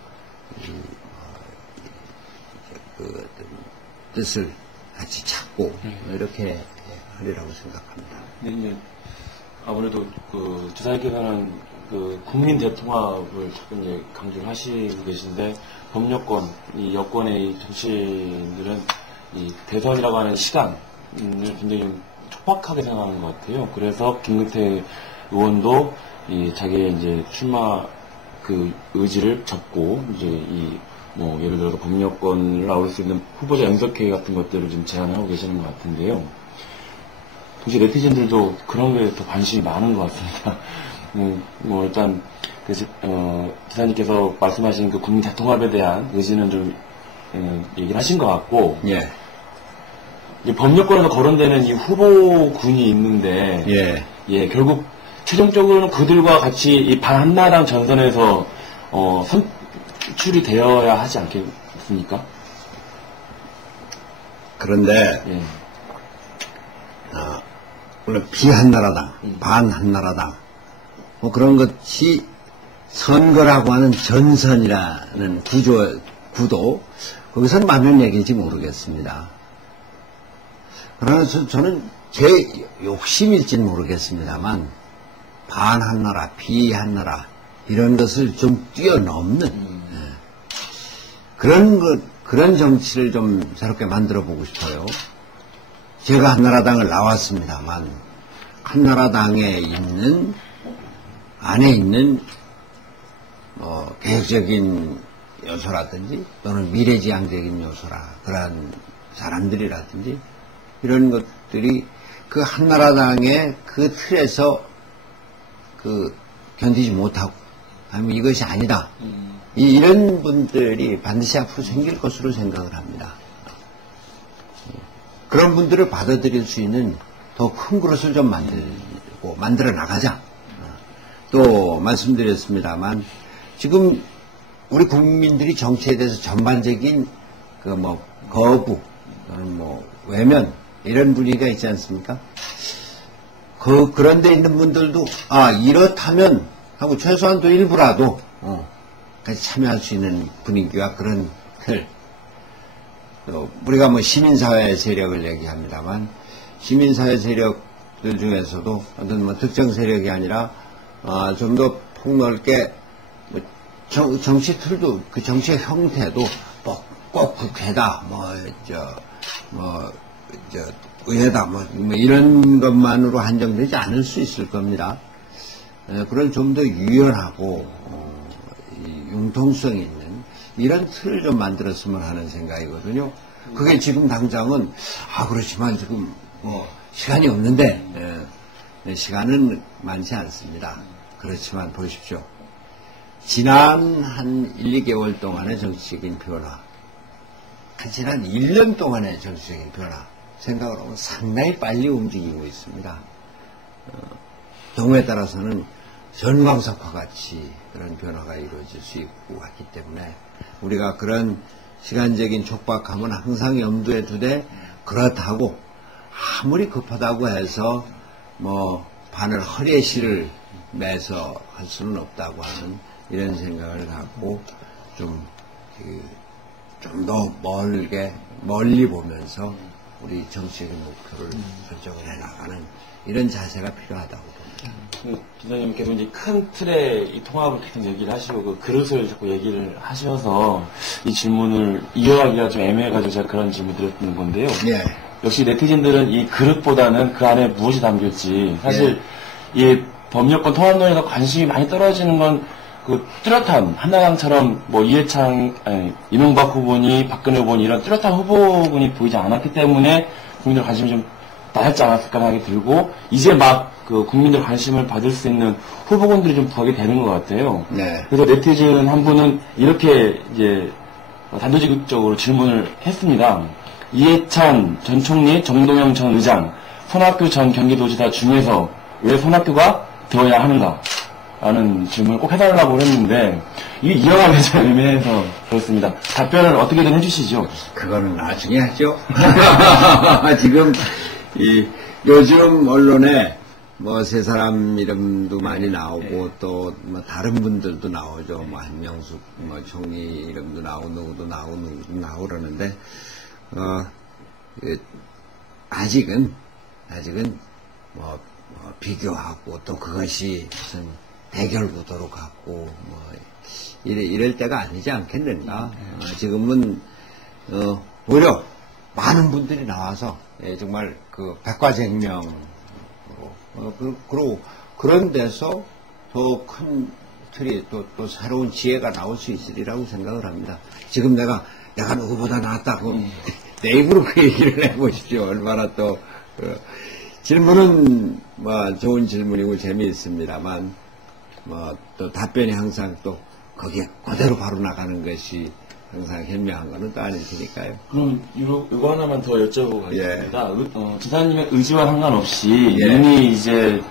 뜻을 같이 찾고 이렇게 하리라고 생각합니다. 네, 이제 아무래도 지사님께서는 국민 대통합을 자꾸 이제 강조를 하시고 계신데 법여권, 이 여권의 이 정치인들은 이 대선이라고 하는 시간을 굉장히 촉박하게 생각하는 것 같아요. 그래서 김근태 의원도 자기의 이제 출마 그 의지를 접고 이제 뭐 예를 들어서 법률권을 나올 수 있는 후보자 연석회의 같은 것들을 좀 제안을 하고 계시는 것 같은데요. 동시에 네티즌들도 그런 게 더 관심이 많은 것 같습니다. 뭐 일단 기사님께서 말씀하신 그 국민 대통합에 대한 의지는 좀 얘기를 하신 것 같고, 예. 이제 법률권에서 거론되는 이 후보군이 있는데, 예, 결국 최종적으로는 그들과 같이 이 반한나라당 전선에서 선출이 되어야 하지 않겠습니까? 그런데 예. 물론 비한나라당, 반한나라당 뭐 그런 것이 선거라고 하는 전선이라는 구도 거기서는 맞는 얘기인지 모르겠습니다. 그러나 저는 제 욕심일지는 모르겠습니다만 반한나라, 비한나라 이런 것을 좀 뛰어넘는 그런 정치를 좀 새롭게 만들어 보고 싶어요. 제가 한나라당을 나왔습니다만 한나라당에 있는 안에 있는 개혁적인 요소라든지 또는 미래지향적인 요소라 그러한 사람들이라든지 이런 것들이 그 한나라당의 그 틀에서 견디지 못하고 아니면 이것이 아니다. 이런 분들이 반드시 앞으로 생길 것으로 생각을 합니다. 그런 분들을 받아들일 수 있는 더 큰 그릇을 좀 만들어 나가자. 또 말씀드렸습니다만 지금 우리 국민들이 정치에 대해서 전반적인 거부 또는 외면 이런 분위기가 있지 않습니까? 그런 데 있는 분들도 이렇다면 하고 최소한 또 일부라도 같이 참여할 수 있는 분위기와 그런 틀. 또 우리가 시민사회 세력을 얘기합니다만 시민사회 세력들 중에서도 어떤 특정 세력이 아니라 좀 더 폭넓게 정치 틀도 그 정치의 형태도 꼭 국회다 의회다 이런 것만으로 한정되지 않을 수 있을 겁니다. 그런 좀 더 유연하고 융통성 있는 이런 틀을 좀 만들었으면 하는 생각이거든요. 그게 지금 당장은 그렇지만 지금 시간이 없는데 시간은 많지 않습니다. 그렇지만 보십시오. 지난 한 1, 2개월 동안의 정치적인 변화, 지난 1년 동안의 정치적인 변화 생각을 하면 상당히 빨리 움직이고 있습니다. 경우에 따라서는 전광석화 같이 그런 변화가 이루어질 수 있고 하기 때문에 우리가 그런 시간적인 촉박함은 항상 염두에 두되 그렇다고 아무리 급하다고 해서 바늘 허리에 실을 매서 할 수는 없다고 하는 이런 생각을 갖고 좀 더 멀리 보면서 우리 정치적인 목표를 설정을 해나가는 이런 자세가 필요하다고 봅니다. 기자님께서 이제 큰 틀의 이 통합을 계속 얘기를 하시고 그 그릇을 자꾸 얘기를 하셔서 이 질문을 이어가기가 좀 애매해가지고 제가 그런 질문 드렸던 건데요. 예. 역시 네티즌들은 이 그릇보다는 그 안에 무엇이 담길지 사실 이 법률권 통합론에서 관심이 많이 떨어지는 건 그 뚜렷한 한나라당처럼 이명박 후보니 박근혜 후보니 이런 뚜렷한 후보군이 보이지 않았기 때문에 국민들 관심이 좀 낮았지 않았을까 생각이 들고 이제 막 그 국민들 관심을 받을 수 있는 후보군들이 좀 부각이 되는 것 같아요. 네. 그래서 네티즌 한 분은 이렇게 이제 단도직입적으로 질문을 했습니다. 이해찬 전 총리, 정동영 전 의장, 손학규 전 경기도지사 중에서 왜 손학규가 되어야 하는가? 라는 질문을 꼭 해달라고 했는데 이게 이어가면 좀 애매해서 그렇습니다. 답변을 어떻게든 해주시죠. 그거는 나중에 하죠. 지금 요즘 언론에 세 사람 이름도 많이 나오고 또 다른 분들도 나오죠. 한명숙 총리 이름도 나오고 누구도 나오고 그러는데 아직은 비교하고 또 그것이 무슨 대결 구도로 갖고 이럴 때가 아니지 않겠는가. 지금은 오히려 많은 분들이 나와서 정말 그 백과쟁명으로 그리고 그런 데서 더 큰 틀이 또 새로운 지혜가 나올 수 있으리라고 생각을 합니다. 지금 내가 누구보다 낫다고 내 입으로 그 얘기를 해보십시오. 얼마나 또 질문은 뭐 좋은 질문이고 재미있습니다만 뭐 또 답변이 항상 또 거기에 그대로 바로 나가는 것이 항상 현명한 거는 또 아닐 테니까요. 그럼 이거 하나만 더 여쭤보고 가겠습니다. 예. 지사님의 의지와 상관없이 예. 이미 이제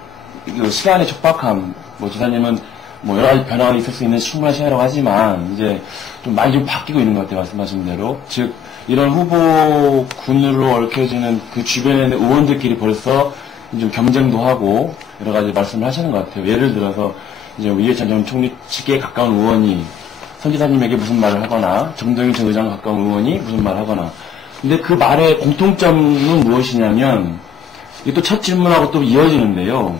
그 시간의 촉박함, 뭐 지사님은 뭐 여러 가지 변화가 있을 수 있는 충분한 시간이라고 하지만 이제 좀 많이 좀 바뀌고 있는 것 같아요. 말씀하신 대로. 즉 이런 후보군으로 얽혀지는 그 주변에 있는 의원들끼리 벌써 좀 경쟁도 하고 여러 가지 말씀을 하시는 것 같아요. 예를 들어서 이제 이해찬 전 총리 측에 가까운 의원이 선 지사님에게 무슨 말을 하거나 정동영 전 의장 가까운 의원이 무슨 말을 하거나 근데 그 말의 공통점은 무엇이냐면 이게 또 첫 질문하고 또 이어지는데요.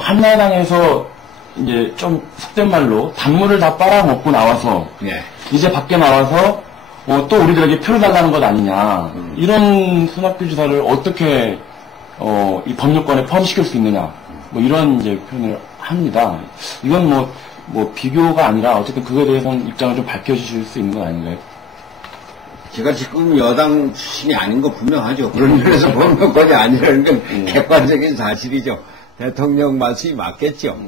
한나라당에서 이제 좀 속된 말로 단물을 다 빨아먹고 나와서 예. 이제 밖에 나와서 또 우리들에게 표를 달라는 것 아니냐 이런 손학규 지사를 어떻게 이 법률권에 포함시킬 수 있느냐 뭐 이런 이제 표현을 합니다. 이건 뭐 비교가 아니라 어쨌든 그거에 대해서는 입장을 좀 밝혀주실 수 있는 건 아닌가요? 제가 지금 여당 출신이 아닌 거 분명하죠. 그런 면에서 법률권이 아니라는 건 객관적인 사실이죠. 대통령 말씀이 맞겠죠.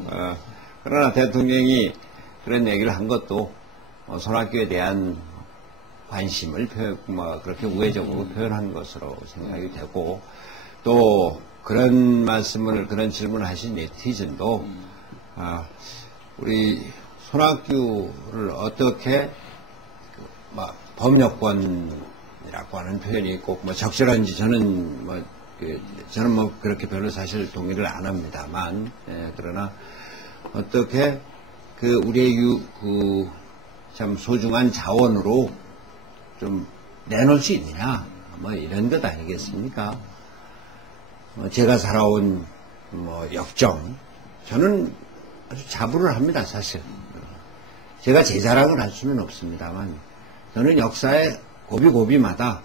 그러나 대통령이 그런 얘기를 한 것도 손학규에 대한 관심을 그렇게 우회적으로 표현한 것으로 생각이 되고 또 그런 말씀을 그런 질문을 하신 네티즌도 우리 손학규를 어떻게 법률권이라고 하는 표현이 꼭 적절한지 저는 그렇게 별로 사실 동의를 안 합니다만 그러나 어떻게 우리의 참 소중한 자원으로 좀 내놓을 수 있느냐 이런 것 아니겠습니까? 제가 살아온 역정 저는 아주 자부를 합니다. 사실 제가 제 자랑을 할 수는 없습니다만 저는 역사의 고비고비마다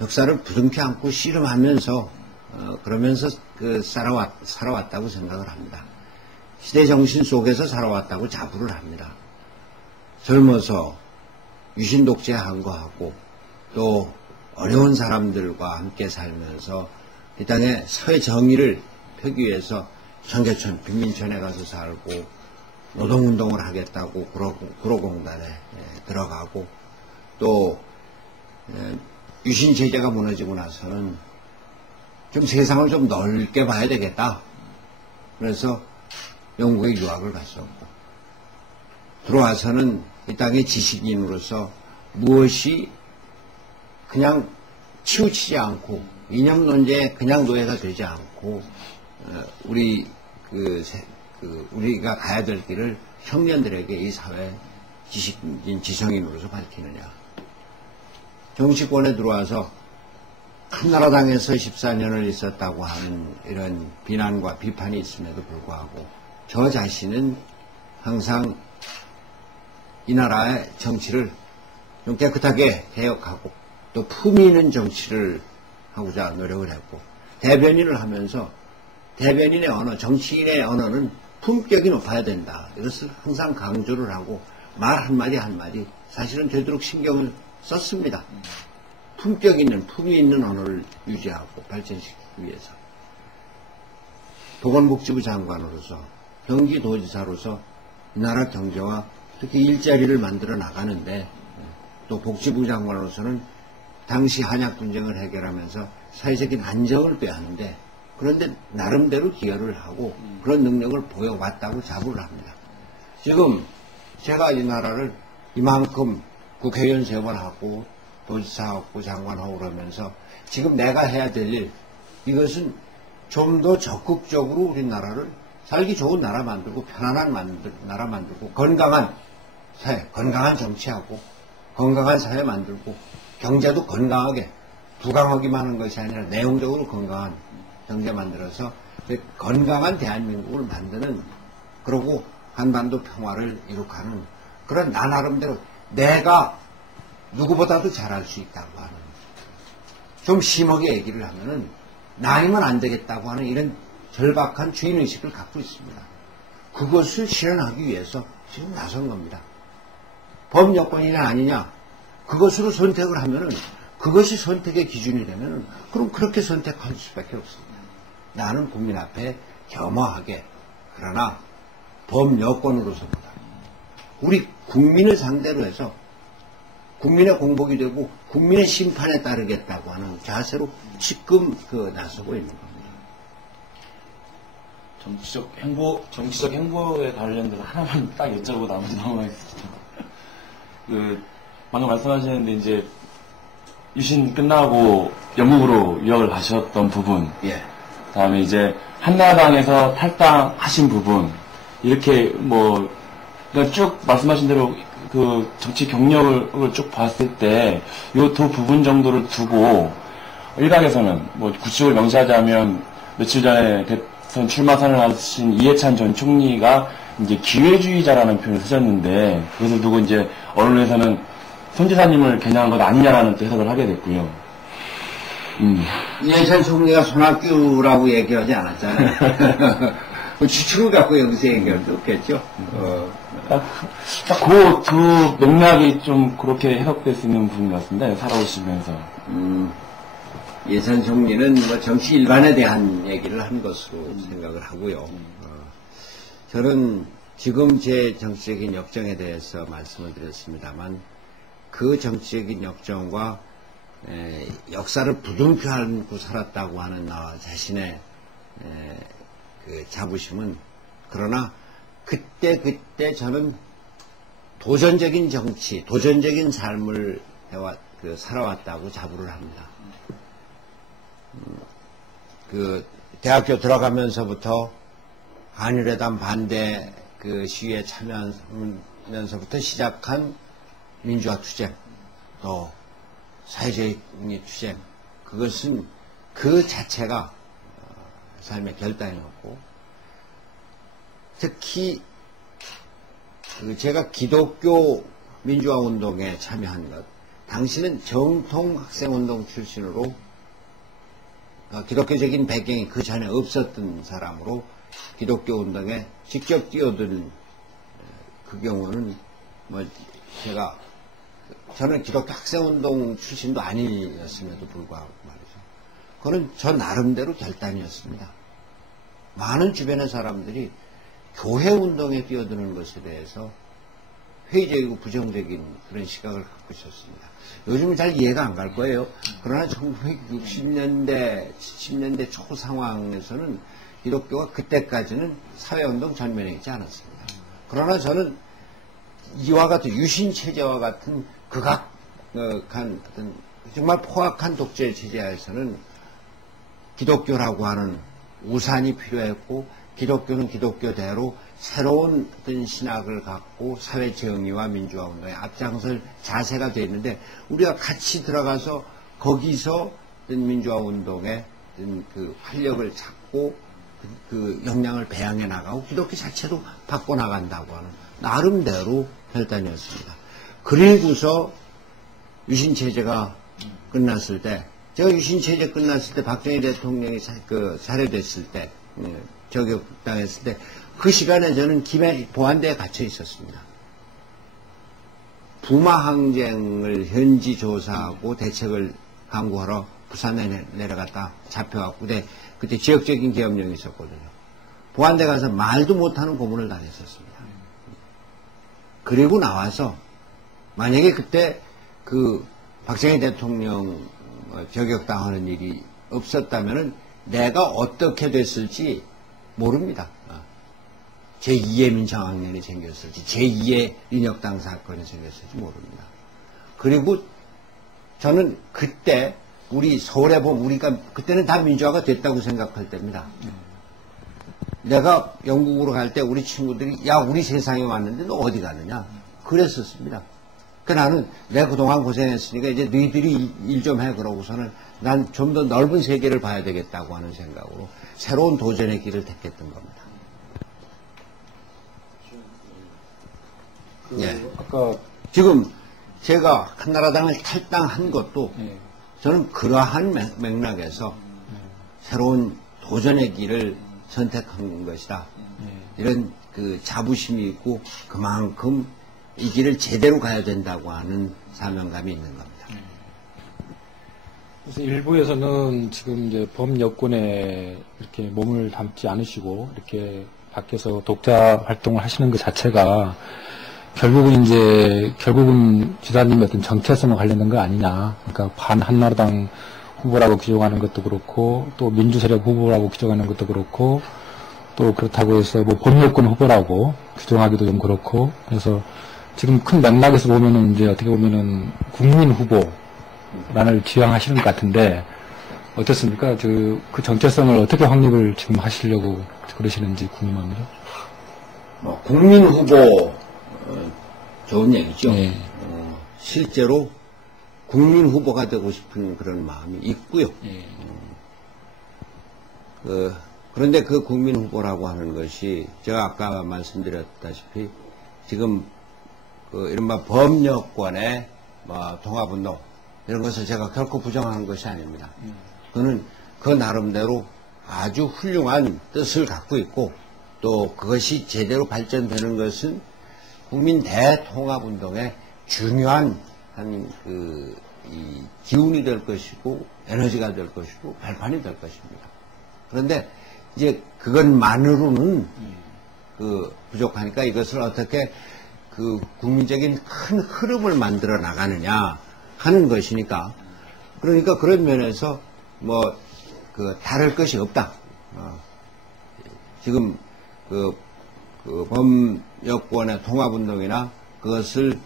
역사를 부둥켜 안고 씨름하면서 그러면서 살아왔다고 생각을 합니다. 시대 정신 속에서 살아왔다고 자부를 합니다. 젊어서 유신 독재 항거하고 또 어려운 사람들과 함께 살면서 이 땅에 사회 정의를 펴기 위해서 청계천, 빈민촌에 가서 살고 노동운동을 하겠다고 구로공단에 들어가고 또 유신 체제가 무너지고 나서는 좀 세상을 좀 넓게 봐야 되겠다. 그래서 영국에 유학을 갔었고 들어와서는 이 땅의 지식인으로서 무엇이 그냥 치우치지 않고 이념 논제에 그냥 노예가 되지 않고 우리가 가야 될 길을 청년들에게 이 사회 지식인 지성인으로서 밝히느냐. 정치권에 들어와서 한나라당에서 14년을 있었다고 하는 이런 비난과 비판이 있음에도 불구하고 저 자신은 항상 이 나라의 정치를 좀 깨끗하게 개혁하고 또 품위 있는 정치를 하고자 노력을 했고 대변인을 하면서 대변인의 언어, 정치인의 언어는 품격이 높아야 된다. 이것을 항상 강조를 하고 말 한마디 한마디 사실은 되도록 신경을 썼습니다. 품격 있는, 품위 있는 언어를 유지하고 발전시키기 위해서. 보건복지부 장관으로서 경기도지사로서 이 나라 경제와 특히 일자리를 만들어 나가는데 또 복지부 장관으로서는 당시 한약 분쟁을 해결하면서 사회적인 안정을 꾀하는데 그런데 나름대로 기여를 하고 그런 능력을 보여왔다고 자부를 합니다. 지금 제가 이 나라를 이만큼 국회의원 세번 하고 도지사하고 장관하고 그러면서 지금 내가 해야 될 일 이것은 좀 더 적극적으로 우리나라를 살기 좋은 나라 만들고 편안한 나라 만들고 건강한 사회, 건강한 정치하고 건강한 사회 만들고 경제도 건강하게 부강하기만 하는 것이 아니라 내용적으로 건강한 경제 만들어서 건강한 대한민국을 만드는 그러고 한반도 평화를 이룩하는 그런 나 나름대로 내가 누구보다도 잘할 수 있다고 하는 좀 심하게 얘기를 하면은 나이면 안 되겠다고 하는 이런 절박한 주인의식을 갖고 있습니다. 그것을 실현하기 위해서 지금 나선 겁니다. 법 여건이냐 아니냐 그것으로 선택을 하면은 그것이 선택의 기준이 되면은 그럼 그렇게 선택할 수밖에 없습니다. 나는 국민 앞에 겸허하게 그러나 법 여건으로서보다 우리 국민을 상대로 해서 국민의 공복이 되고 국민의 심판에 따르겠다고 하는 자세로 지금 나서고 있는 겁니다. 정치적 행보에 관련돼서 하나만 딱 여쭤보고 나머지 넘어가겠습니다. 방금 말씀하셨는데 이제 유신 끝나고 영국으로 유학을 가셨던 부분, 예. 다음에 이제 한나라당에서 탈당하신 부분, 이렇게 그러니까 쭉 말씀하신 대로 그 정치 경력을 쭉 봤을 때 이 두 부분 정도를 두고 일각에서는 구축을 명시하자면 며칠 전에 대선 출마 선언하신 이해찬 전 총리가 이제 기회주의자라는 표현을 쓰셨는데 그것을 두고 이제 언론에서는 손 지사님을 겨냥한 것 아니냐라는 또 해석을 하게 됐고요. 이해찬 총리가 손학규라고 얘기하지 않았잖아요. 추측을 갖고 여기서 얘기할 수 없겠죠. 그 두 맥락이 좀 그렇게 해석될 수 있는 부분 같습니다. 살아오시면서. 이해찬 총리는 정치 일반에 대한 얘기를 한 것으로 생각을 하고요. 저는 지금 제 정치적인 역정에 대해서 말씀을 드렸습니다만 그 정치적인 역정과 역사를 부둥켜 안고 살았다고 하는 나 자신의 그 자부심은 그러나 그때 저는 도전적인 정치, 도전적인 삶을 살아왔다고 자부를 합니다. 대학교 들어가면서부터 한일회담 반대 시위에 참여하면서부터 시작한 민주화 투쟁, 또 사회주의 투쟁, 그것은 그 자체가 삶의 결단이었고, 특히 제가 기독교 민주화 운동에 참여한 것, 당시는 정통 학생운동 출신으로 기독교적인 배경이 그 전에 없었던 사람으로 기독교 운동에 직접 뛰어든 그 경우는 저는 기독교 학생운동 출신도 아니었음에도 불구하고 말이죠. 그건 저 나름대로 결단이었습니다. 많은 주변의 사람들이 교회 운동에 뛰어드는 것에 대해서 회의적이고 부정적인 그런 시각을 갖고 있었습니다. 요즘은 잘 이해가 안 갈 거예요. 그러나 1960년대, 70년대 초 상황에서는 기독교가 그때까지는 사회운동 전면에 있지 않았습니다. 그러나 저는 이와 같은 유신체제와 같은 극악한 어떤 정말 포악한 독재 체제에서는 기독교라고 하는 우산이 필요했고, 기독교는 기독교대로 새로운 어떤 신학을 갖고 사회 정의와 민주화 운동에 앞장설 자세가 되어 있는데, 우리가 같이 들어가서 거기서 어떤 민주화 운동에 어떤 그 활력을 찾고 그 역량을 배양해 나가고 기독교 자체도 바꿔 나간다고 하는 나름대로 결단이었습니다. 그리고서 유신체제가 끝났을 때, 제가 유신체제 끝났을 때 박정희 대통령이 살해됐을 때, 저격당했을 때, 그 시간에 저는 김해 보안대에 gat혀 있었습니다. 부마 항쟁을 현지 조사하고 대책을 강구하러 부산에 내려갔다 잡혀갖고, 그때 지역적인 계엄령이 있었거든요. 보안대 가서 말도 못하는 고문을 당했었습니다. 그리고 나와서 만약에 그때 박정희 대통령 저격당하는 일이 없었다면은 내가 어떻게 됐을지 모릅니다. 제2의 민청학년이 생겼을지, 제2의 인혁당 사건이 생겼을지 모릅니다. 그리고 저는 그때 우리 서울에 보면 우리가 그때는 다 민주화가 됐다고 생각할 때입니다. 내가 영국으로 갈 때 우리 친구들이 야 우리 세상에 왔는데 너 어디 가느냐 그랬었습니다. 나는 내가 그동안 고생했으니까 이제 너희들이 일 좀 해 그러고서는 난 좀 더 넓은 세계를 봐야 되겠다고 하는 생각으로 새로운 도전의 길을 택했던 겁니다. 아까 지금 제가 한나라당을 탈당한 것도 저는 그러한 맥락에서 새로운 도전의 길을 선택한 것이다. 이런 그 자부심이 있고 그만큼 이 길을 제대로 가야 된다고 하는 사명감이 있는 겁니다. 그래서 일부에서는 지금 이제 범 여권에 이렇게 몸을 담지 않으시고 이렇게 밖에서 독자 활동을 하시는 것 자체가 결국은 지사님의 어떤 정체성과 관련된 거 아니냐. 그러니까 한나라당 후보라고 규정하는 것도 그렇고 또 민주세력 후보라고 규정하는 것도 그렇고 또 그렇다고 해서 뭐 범여권 후보라고 규정하기도 좀 그렇고 그래서 지금 큰 맥락에서 보면은 이제 어떻게 보면은 국민 후보란을 지향하시는 것 같은데 어떻습니까? 그 정체성을 어떻게 확립을 지금 하시려고 그러시는지 궁금합니다. 국민 후보 좋은 얘기죠. 네. 실제로 국민 후보가 되고 싶은 그런 마음이 있고요. 네. 그런데 그 국민 후보라고 하는 것이 제가 아까 말씀드렸다시피 지금 이른바 범여권의 통합운동 이런 것을 제가 결코 부정하는 것이 아닙니다. 그는 그 나름대로 아주 훌륭한 뜻을 갖고 있고 또 그것이 제대로 발전되는 것은 국민 대통합운동의 중요한 이 기운이 될 것이고 에너지가 될 것이고 발판이 될 것입니다. 그런데 이제 그것만으로는 부족하니까 이것을 어떻게 그 국민적인 큰 흐름을 만들어 나가느냐 하는 것이니까 그러니까 그런 면에서 다를 것이 없다. 지금 범여권의 통합운동이나 그것을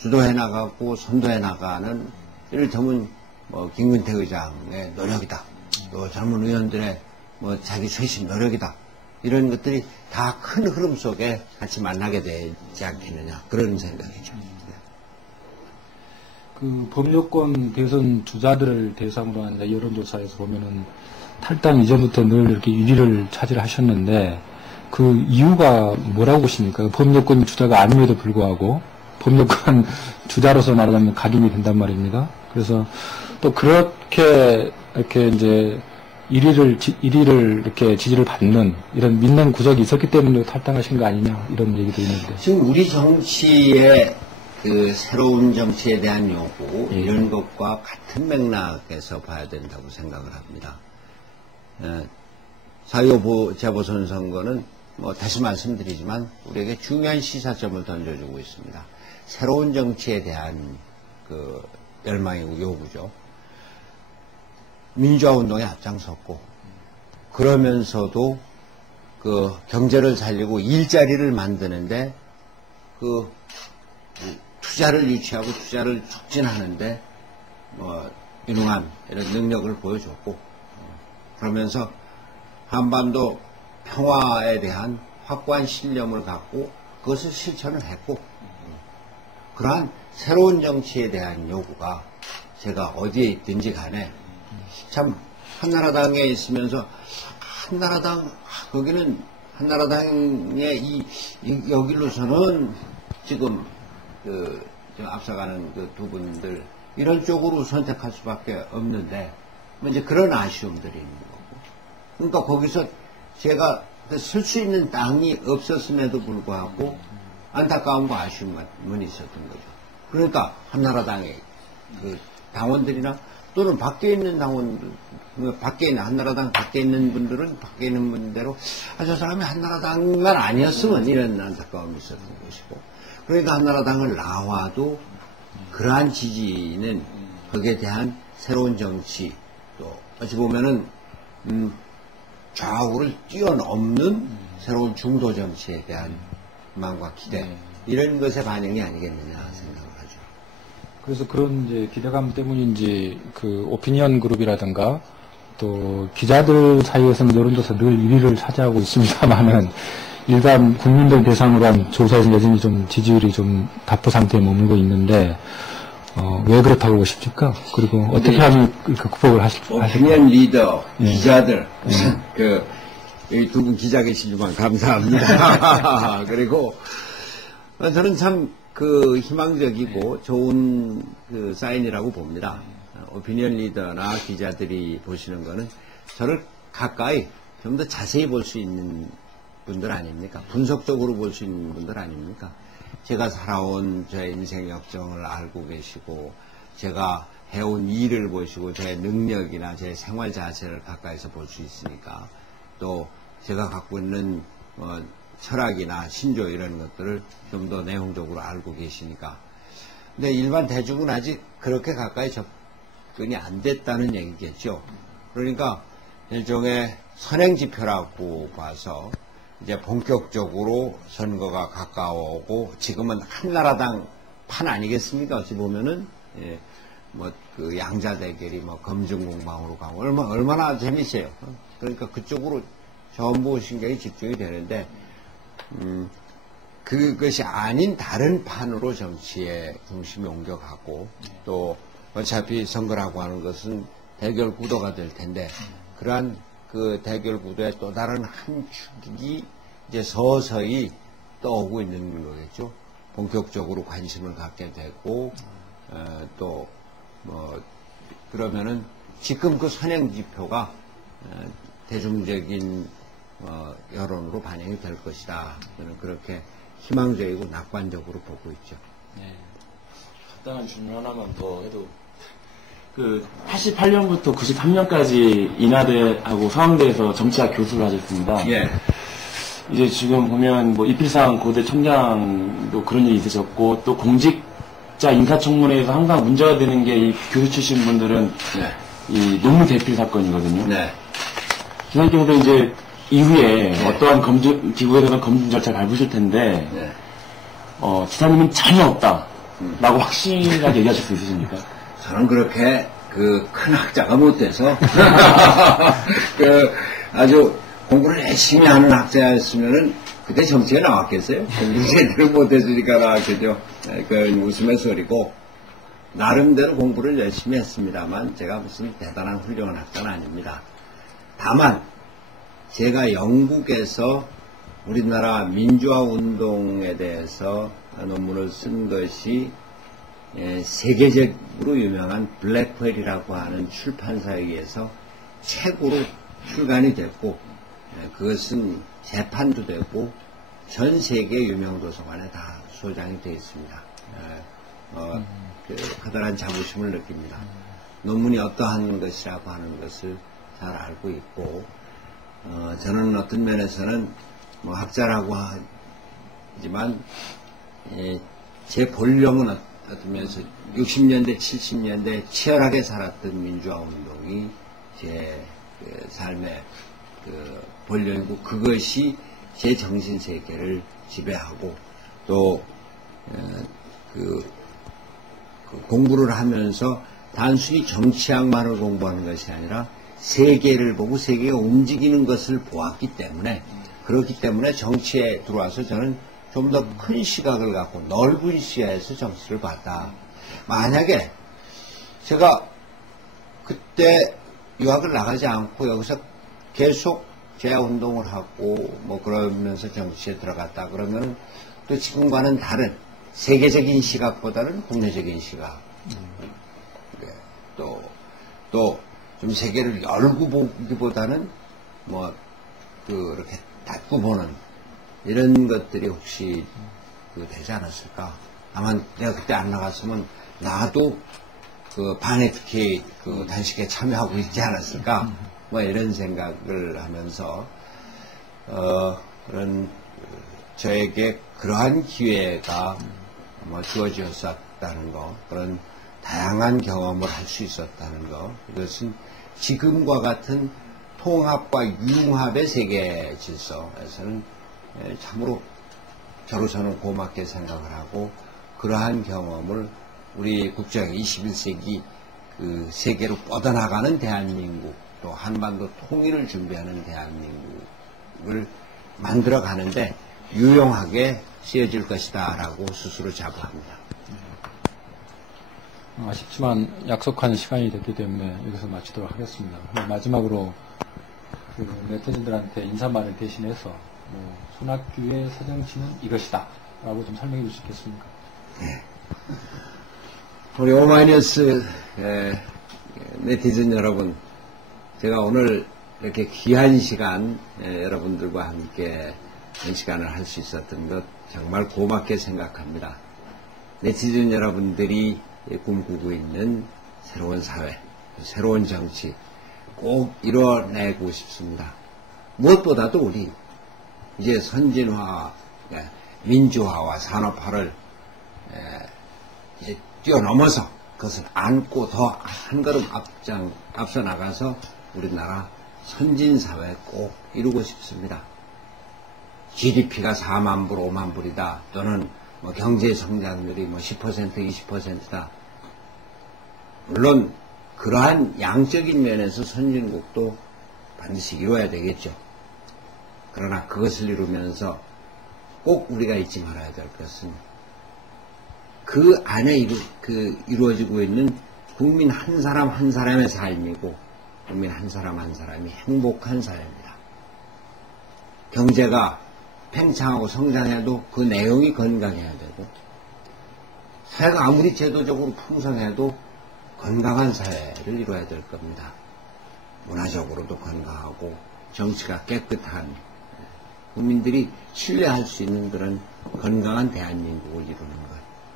주도해 나가고 선도해 나가는 이를테면 김근태 의장의 노력이다. 또 젊은 의원들의 자기 쇄신 노력이다. 이런 것들이 다 큰 흐름 속에 같이 만나게 되지 않겠느냐 그런 생각이죠. 그 범여권 대선 주자들을 대상으로 한 여론조사에서 보면은 탈당 이전부터 늘 이렇게 1위를 차지하셨는데 그 이유가 뭐라고 보십니까? 범여권 주자가 아님에도 불구하고 범여권 주자로서 말하자면 각인이 된단 말입니다. 그래서 또 그렇게 이렇게 이제 1위를 이렇게 지지를 받는 이런 믿는 구석이 있었기 때문에 탈당하신 거 아니냐 이런 얘기도 있는데 지금 우리 정치의 그 새로운 정치에 대한 요구 이런 것과 같은 맥락에서 봐야 된다고 생각을 합니다. 4.25 재보선 선거는 다시 말씀드리지만 우리에게 중요한 시사점을 던져주고 있습니다. 새로운 정치에 대한 그 열망이고 요구죠. 민주화 운동에 앞장섰고 그러면서도 그 경제를 살리고 일자리를 만드는데 그 투자를 유치하고 투자를 촉진하는데 유능한 이런 능력을 보여줬고 그러면서 한반도 평화에 대한 확고한 신념을 갖고 그것을 실천을 했고 그러한 새로운 정치에 대한 요구가 제가 어디에 있든지 간에 참 한나라당에 있으면서 거기는 한나라당의 여기로서는 지금 앞서가는 그 두 분들 이런 쪽으로 선택할 수밖에 없는데 이제 그런 아쉬움들이 있는 거고 그러니까 거기서 제가 설 수 있는 땅이 없었음에도 불구하고 안타까움과 아쉬움은 있었던 거죠. 그러니까 한나라당의 그 당원들이나 또는 밖에 있는 당원들, 한나라당 밖에 있는 분들은 밖에 있는 분대로 저 사람이 한나라당만 아니었으면 이런 안타까움이 있었던 것이고 그러니까 한나라당을 나와도 그러한 지지는 거기에 대한 새로운 정치 또 어찌 보면은 좌우를 뛰어넘는 새로운 중도 정치에 대한 희망과 기대 이런 것의 반영이 아니겠느냐 생각을 하죠. 그래서 그런 이제 기대감 때문인지 그 오피니언 그룹이라든가 또 기자들 사이에서는 여론조사 늘 1위를 차지하고 있습니다만은 일반 국민들 대상으로 한 조사에서 여전히 좀 지지율이 좀 답보 상태에 머물고 있는데 왜 그렇다고 보십니까? 그리고 어떻게 하면 극복을 하실까요? 오피니언 리더, 기자들 여기 두 분 기자 계시지만 감사합니다. 그리고 저는 참 희망적이고 좋은 사인이라고 봅니다. 오피니언 리더나 기자들이 보시는 거는 저를 가까이 좀 더 자세히 볼 수 있는 분들 아닙니까? 분석적으로 볼 수 있는 분들 아닙니까? 제가 살아온 제 인생 역정을 알고 계시고 제가 해온 일을 보시고 제 능력이나 제 생활 자체를 가까이서 볼 수 있으니까 또 제가 갖고 있는 철학이나 신조 이런 것들을 좀 더 내용적으로 알고 계시니까. 근데 일반 대중은 아직 그렇게 가까이 접근이 안 됐다는 얘기겠죠. 그러니까 일종의 선행지표라고 봐서 이제 본격적으로 선거가 가까워오고 지금은 한나라당 판 아니겠습니까? 어찌 보면은 예, 그 양자 대결이 검증 공방으로 가고 얼마나 재밌어요. 그러니까 그쪽으로 전부 신경이 집중이 되는데 그것이 아닌 다른 판으로 정치의 중심이 옮겨가고 또 어차피 선거라고 하는 것은 대결 구도가 될 텐데 그러한 그 대결 구도의 또 다른 한 축이 이제 서서히 떠오고 있는 거겠죠. 본격적으로 관심을 갖게 되고 또 그러면은 지금 그 선행지표가 대중적인 여론으로 반영이 될 것이다. 저는 그렇게 희망적이고 낙관적으로 보고 있죠. 네. 간단한 질문 하나만 더 해도 그 88년부터 93년까지 인하대하고 서강대에서 정치학 교수를 하셨습니다. 예. 이제 지금 보면 이필상 고대 총장도 그런 일이 있으셨고 또 공직자 인사청문회에서 항상 문제가 되는 게 이 교수 출신 분들은 네. 이 논문 대필 사건이거든요. 네. 기사님께서 이제 이후에 네. 어떠한 기구에서는 검증 절차를 밟으실 텐데 네. 지사님은 전혀 없다라고 확실하게 얘기하실 수 있으십니까? 저는 그렇게 그 큰 학자가 못 돼서 아주 공부를 열심히 하는 학자였으면은 그때 정치에 나왔겠어요? 공부 제대로 못해주니까 나왔겠죠. 그 웃음의 소리고 나름대로 공부를 열심히 했습니다만 제가 무슨 대단한 훌륭한 학자는 아닙니다. 다만 제가 영국에서 우리나라 민주화 운동에 대해서 논문을 쓴 것이 세계적으로 유명한 블랙웰이라고 하는 출판사에 의해서 책으로 출간이 됐고 그것은 재판도 되고 전 세계 유명 도서관에 다 소장이 되어 있습니다. 커다란 자부심을 느낍니다. 논문이 어떠한 것이라고 하는 것을 잘 알고 있고 저는 어떤 면에서는 학자라고 하지만 제 본령은 어떤 면에서 60년대 70년대 치열하게 살았던 민주화 운동이 제 삶의 본령이고 그것이 제 정신 세계를 지배하고 또 공부를 하면서 단순히 정치학만을 공부하는 것이 아니라 세계를 보고 세계가 움직이는 것을 보았기 때문에 그렇기 때문에 정치에 들어와서 저는 좀 더 큰 시각을 갖고 넓은 시야에서 정치를 봤다. 만약에 제가 그때 유학을 나가지 않고 여기서 계속 재야운동을 하고 그러면서 정치에 들어갔다 그러면 또 지금과는 다른 세계적인 시각보다는 국내적인 시각 또 좀 세계를 열고 보기보다는 이렇게 닫고 보는 이런 것들이 혹시 되지 않았을까? 다만 내가 그때 안 나갔으면 나도 반에 특히 단식에 참여하고 있지 않았을까? 이런 생각을 하면서 그런 저에게 그러한 기회가 주어졌었다는 거, 그런 다양한 경험을 할 수 있었다는 거, 이것은 지금과 같은 통합과 융합의 세계 질서에서는 참으로 저로서는 고맙게 생각을 하고 그러한 경험을 우리 국정 21세기 그 세계로 뻗어나가는 대한민국 또 한반도 통일을 준비하는 대한민국을 만들어가는데 유용하게 쓰여질 것이다 라고 스스로 자부합니다. 아쉽지만 약속한 시간이 됐기 때문에 여기서 마치도록 하겠습니다. 마지막으로 네티즌들한테 인사말을 대신해서 손학규의 새정치는 이것이다 라고 좀 설명해 주실 수 있겠습니까? 네. 우리 오마이뉴스 네티즌 여러분, 제가 오늘 이렇게 귀한 시간 여러분들과 함께 이 시간을 할 수 있었던 것 정말 고맙게 생각합니다. 네티즌 여러분들이 꿈꾸고 있는 새로운 사회, 새로운 정치 꼭 이뤄내고 싶습니다. 무엇보다도 우리 이제 선진화, 민주화와 산업화를 이제 뛰어넘어서 그것을 안고 더 한 걸음 앞서 나가서 우리나라 선진사회 꼭 이루고 싶습니다. GDP가 4만 불, 5만 불이다. 또는 뭐 경제 성장률이 뭐 10%, 20%다. 물론 그러한 양적인 면에서 선진국도 반드시 이루어야 되겠죠. 그러나 그것을 이루면서 꼭 우리가 잊지 말아야 될 것은 그 안에 이루어지고 있는 국민 한 사람 한 사람의 삶이고 국민 한 사람 한 사람이 행복한 사회입니다. 경제가 팽창하고 성장해도 그 내용이 건강해야 되고 사회가 아무리 제도적으로 풍성해도 건강한 사회를 이루어야 될 겁니다. 문화적으로도 건강하고 정치가 깨끗한 국민들이 신뢰할 수 있는 그런 건강한 대한민국을 이루는 것.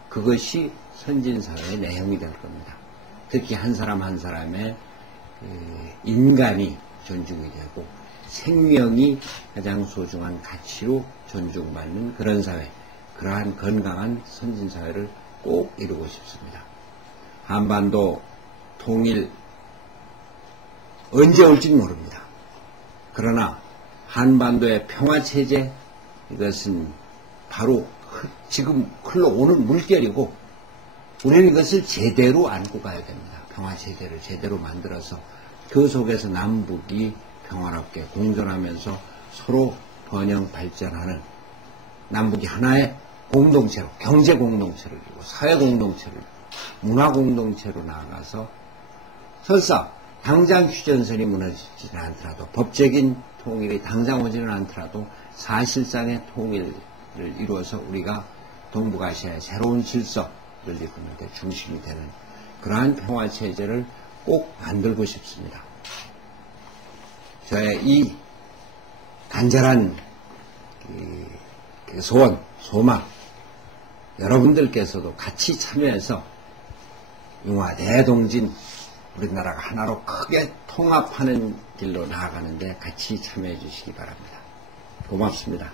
그것이 선진사회의 내용이 될 겁니다. 특히 한 사람 한 사람의 인간이 존중이 되고 생명이 가장 소중한 가치로 존중받는 그런 사회, 그러한 건강한 선진사회를 꼭 이루고 싶습니다. 한반도 통일 언제 올지는 모릅니다. 그러나 한반도의 평화체제, 이것은 바로 지금 흘러오는 물결이고 우리는 이것을 제대로 안고 가야 됩니다. 평화체제를 제대로 만들어서 그 속에서 남북이 평화롭게 공존하면서 서로 번영 발전하는 남북이 하나의 공동체로, 경제 공동체를 이루고 사회 공동체를 이루고 문화 공동체로 나아가서 설사 당장 휴전선이 무너지지는 않더라도 법적인 통일이 당장 오지는 않더라도 사실상의 통일을 이루어서 우리가 동북아시아의 새로운 질서를 이루는 데 중심이 되는 그러한 평화체제를 꼭 만들고 싶습니다. 저의 이 간절한 소원, 소망, 여러분들께서도 같이 참여해서 융화대동진 우리나라가 하나로 크게 통합하는 길로 나아가는데 같이 참여해 주시기 바랍니다. 고맙습니다.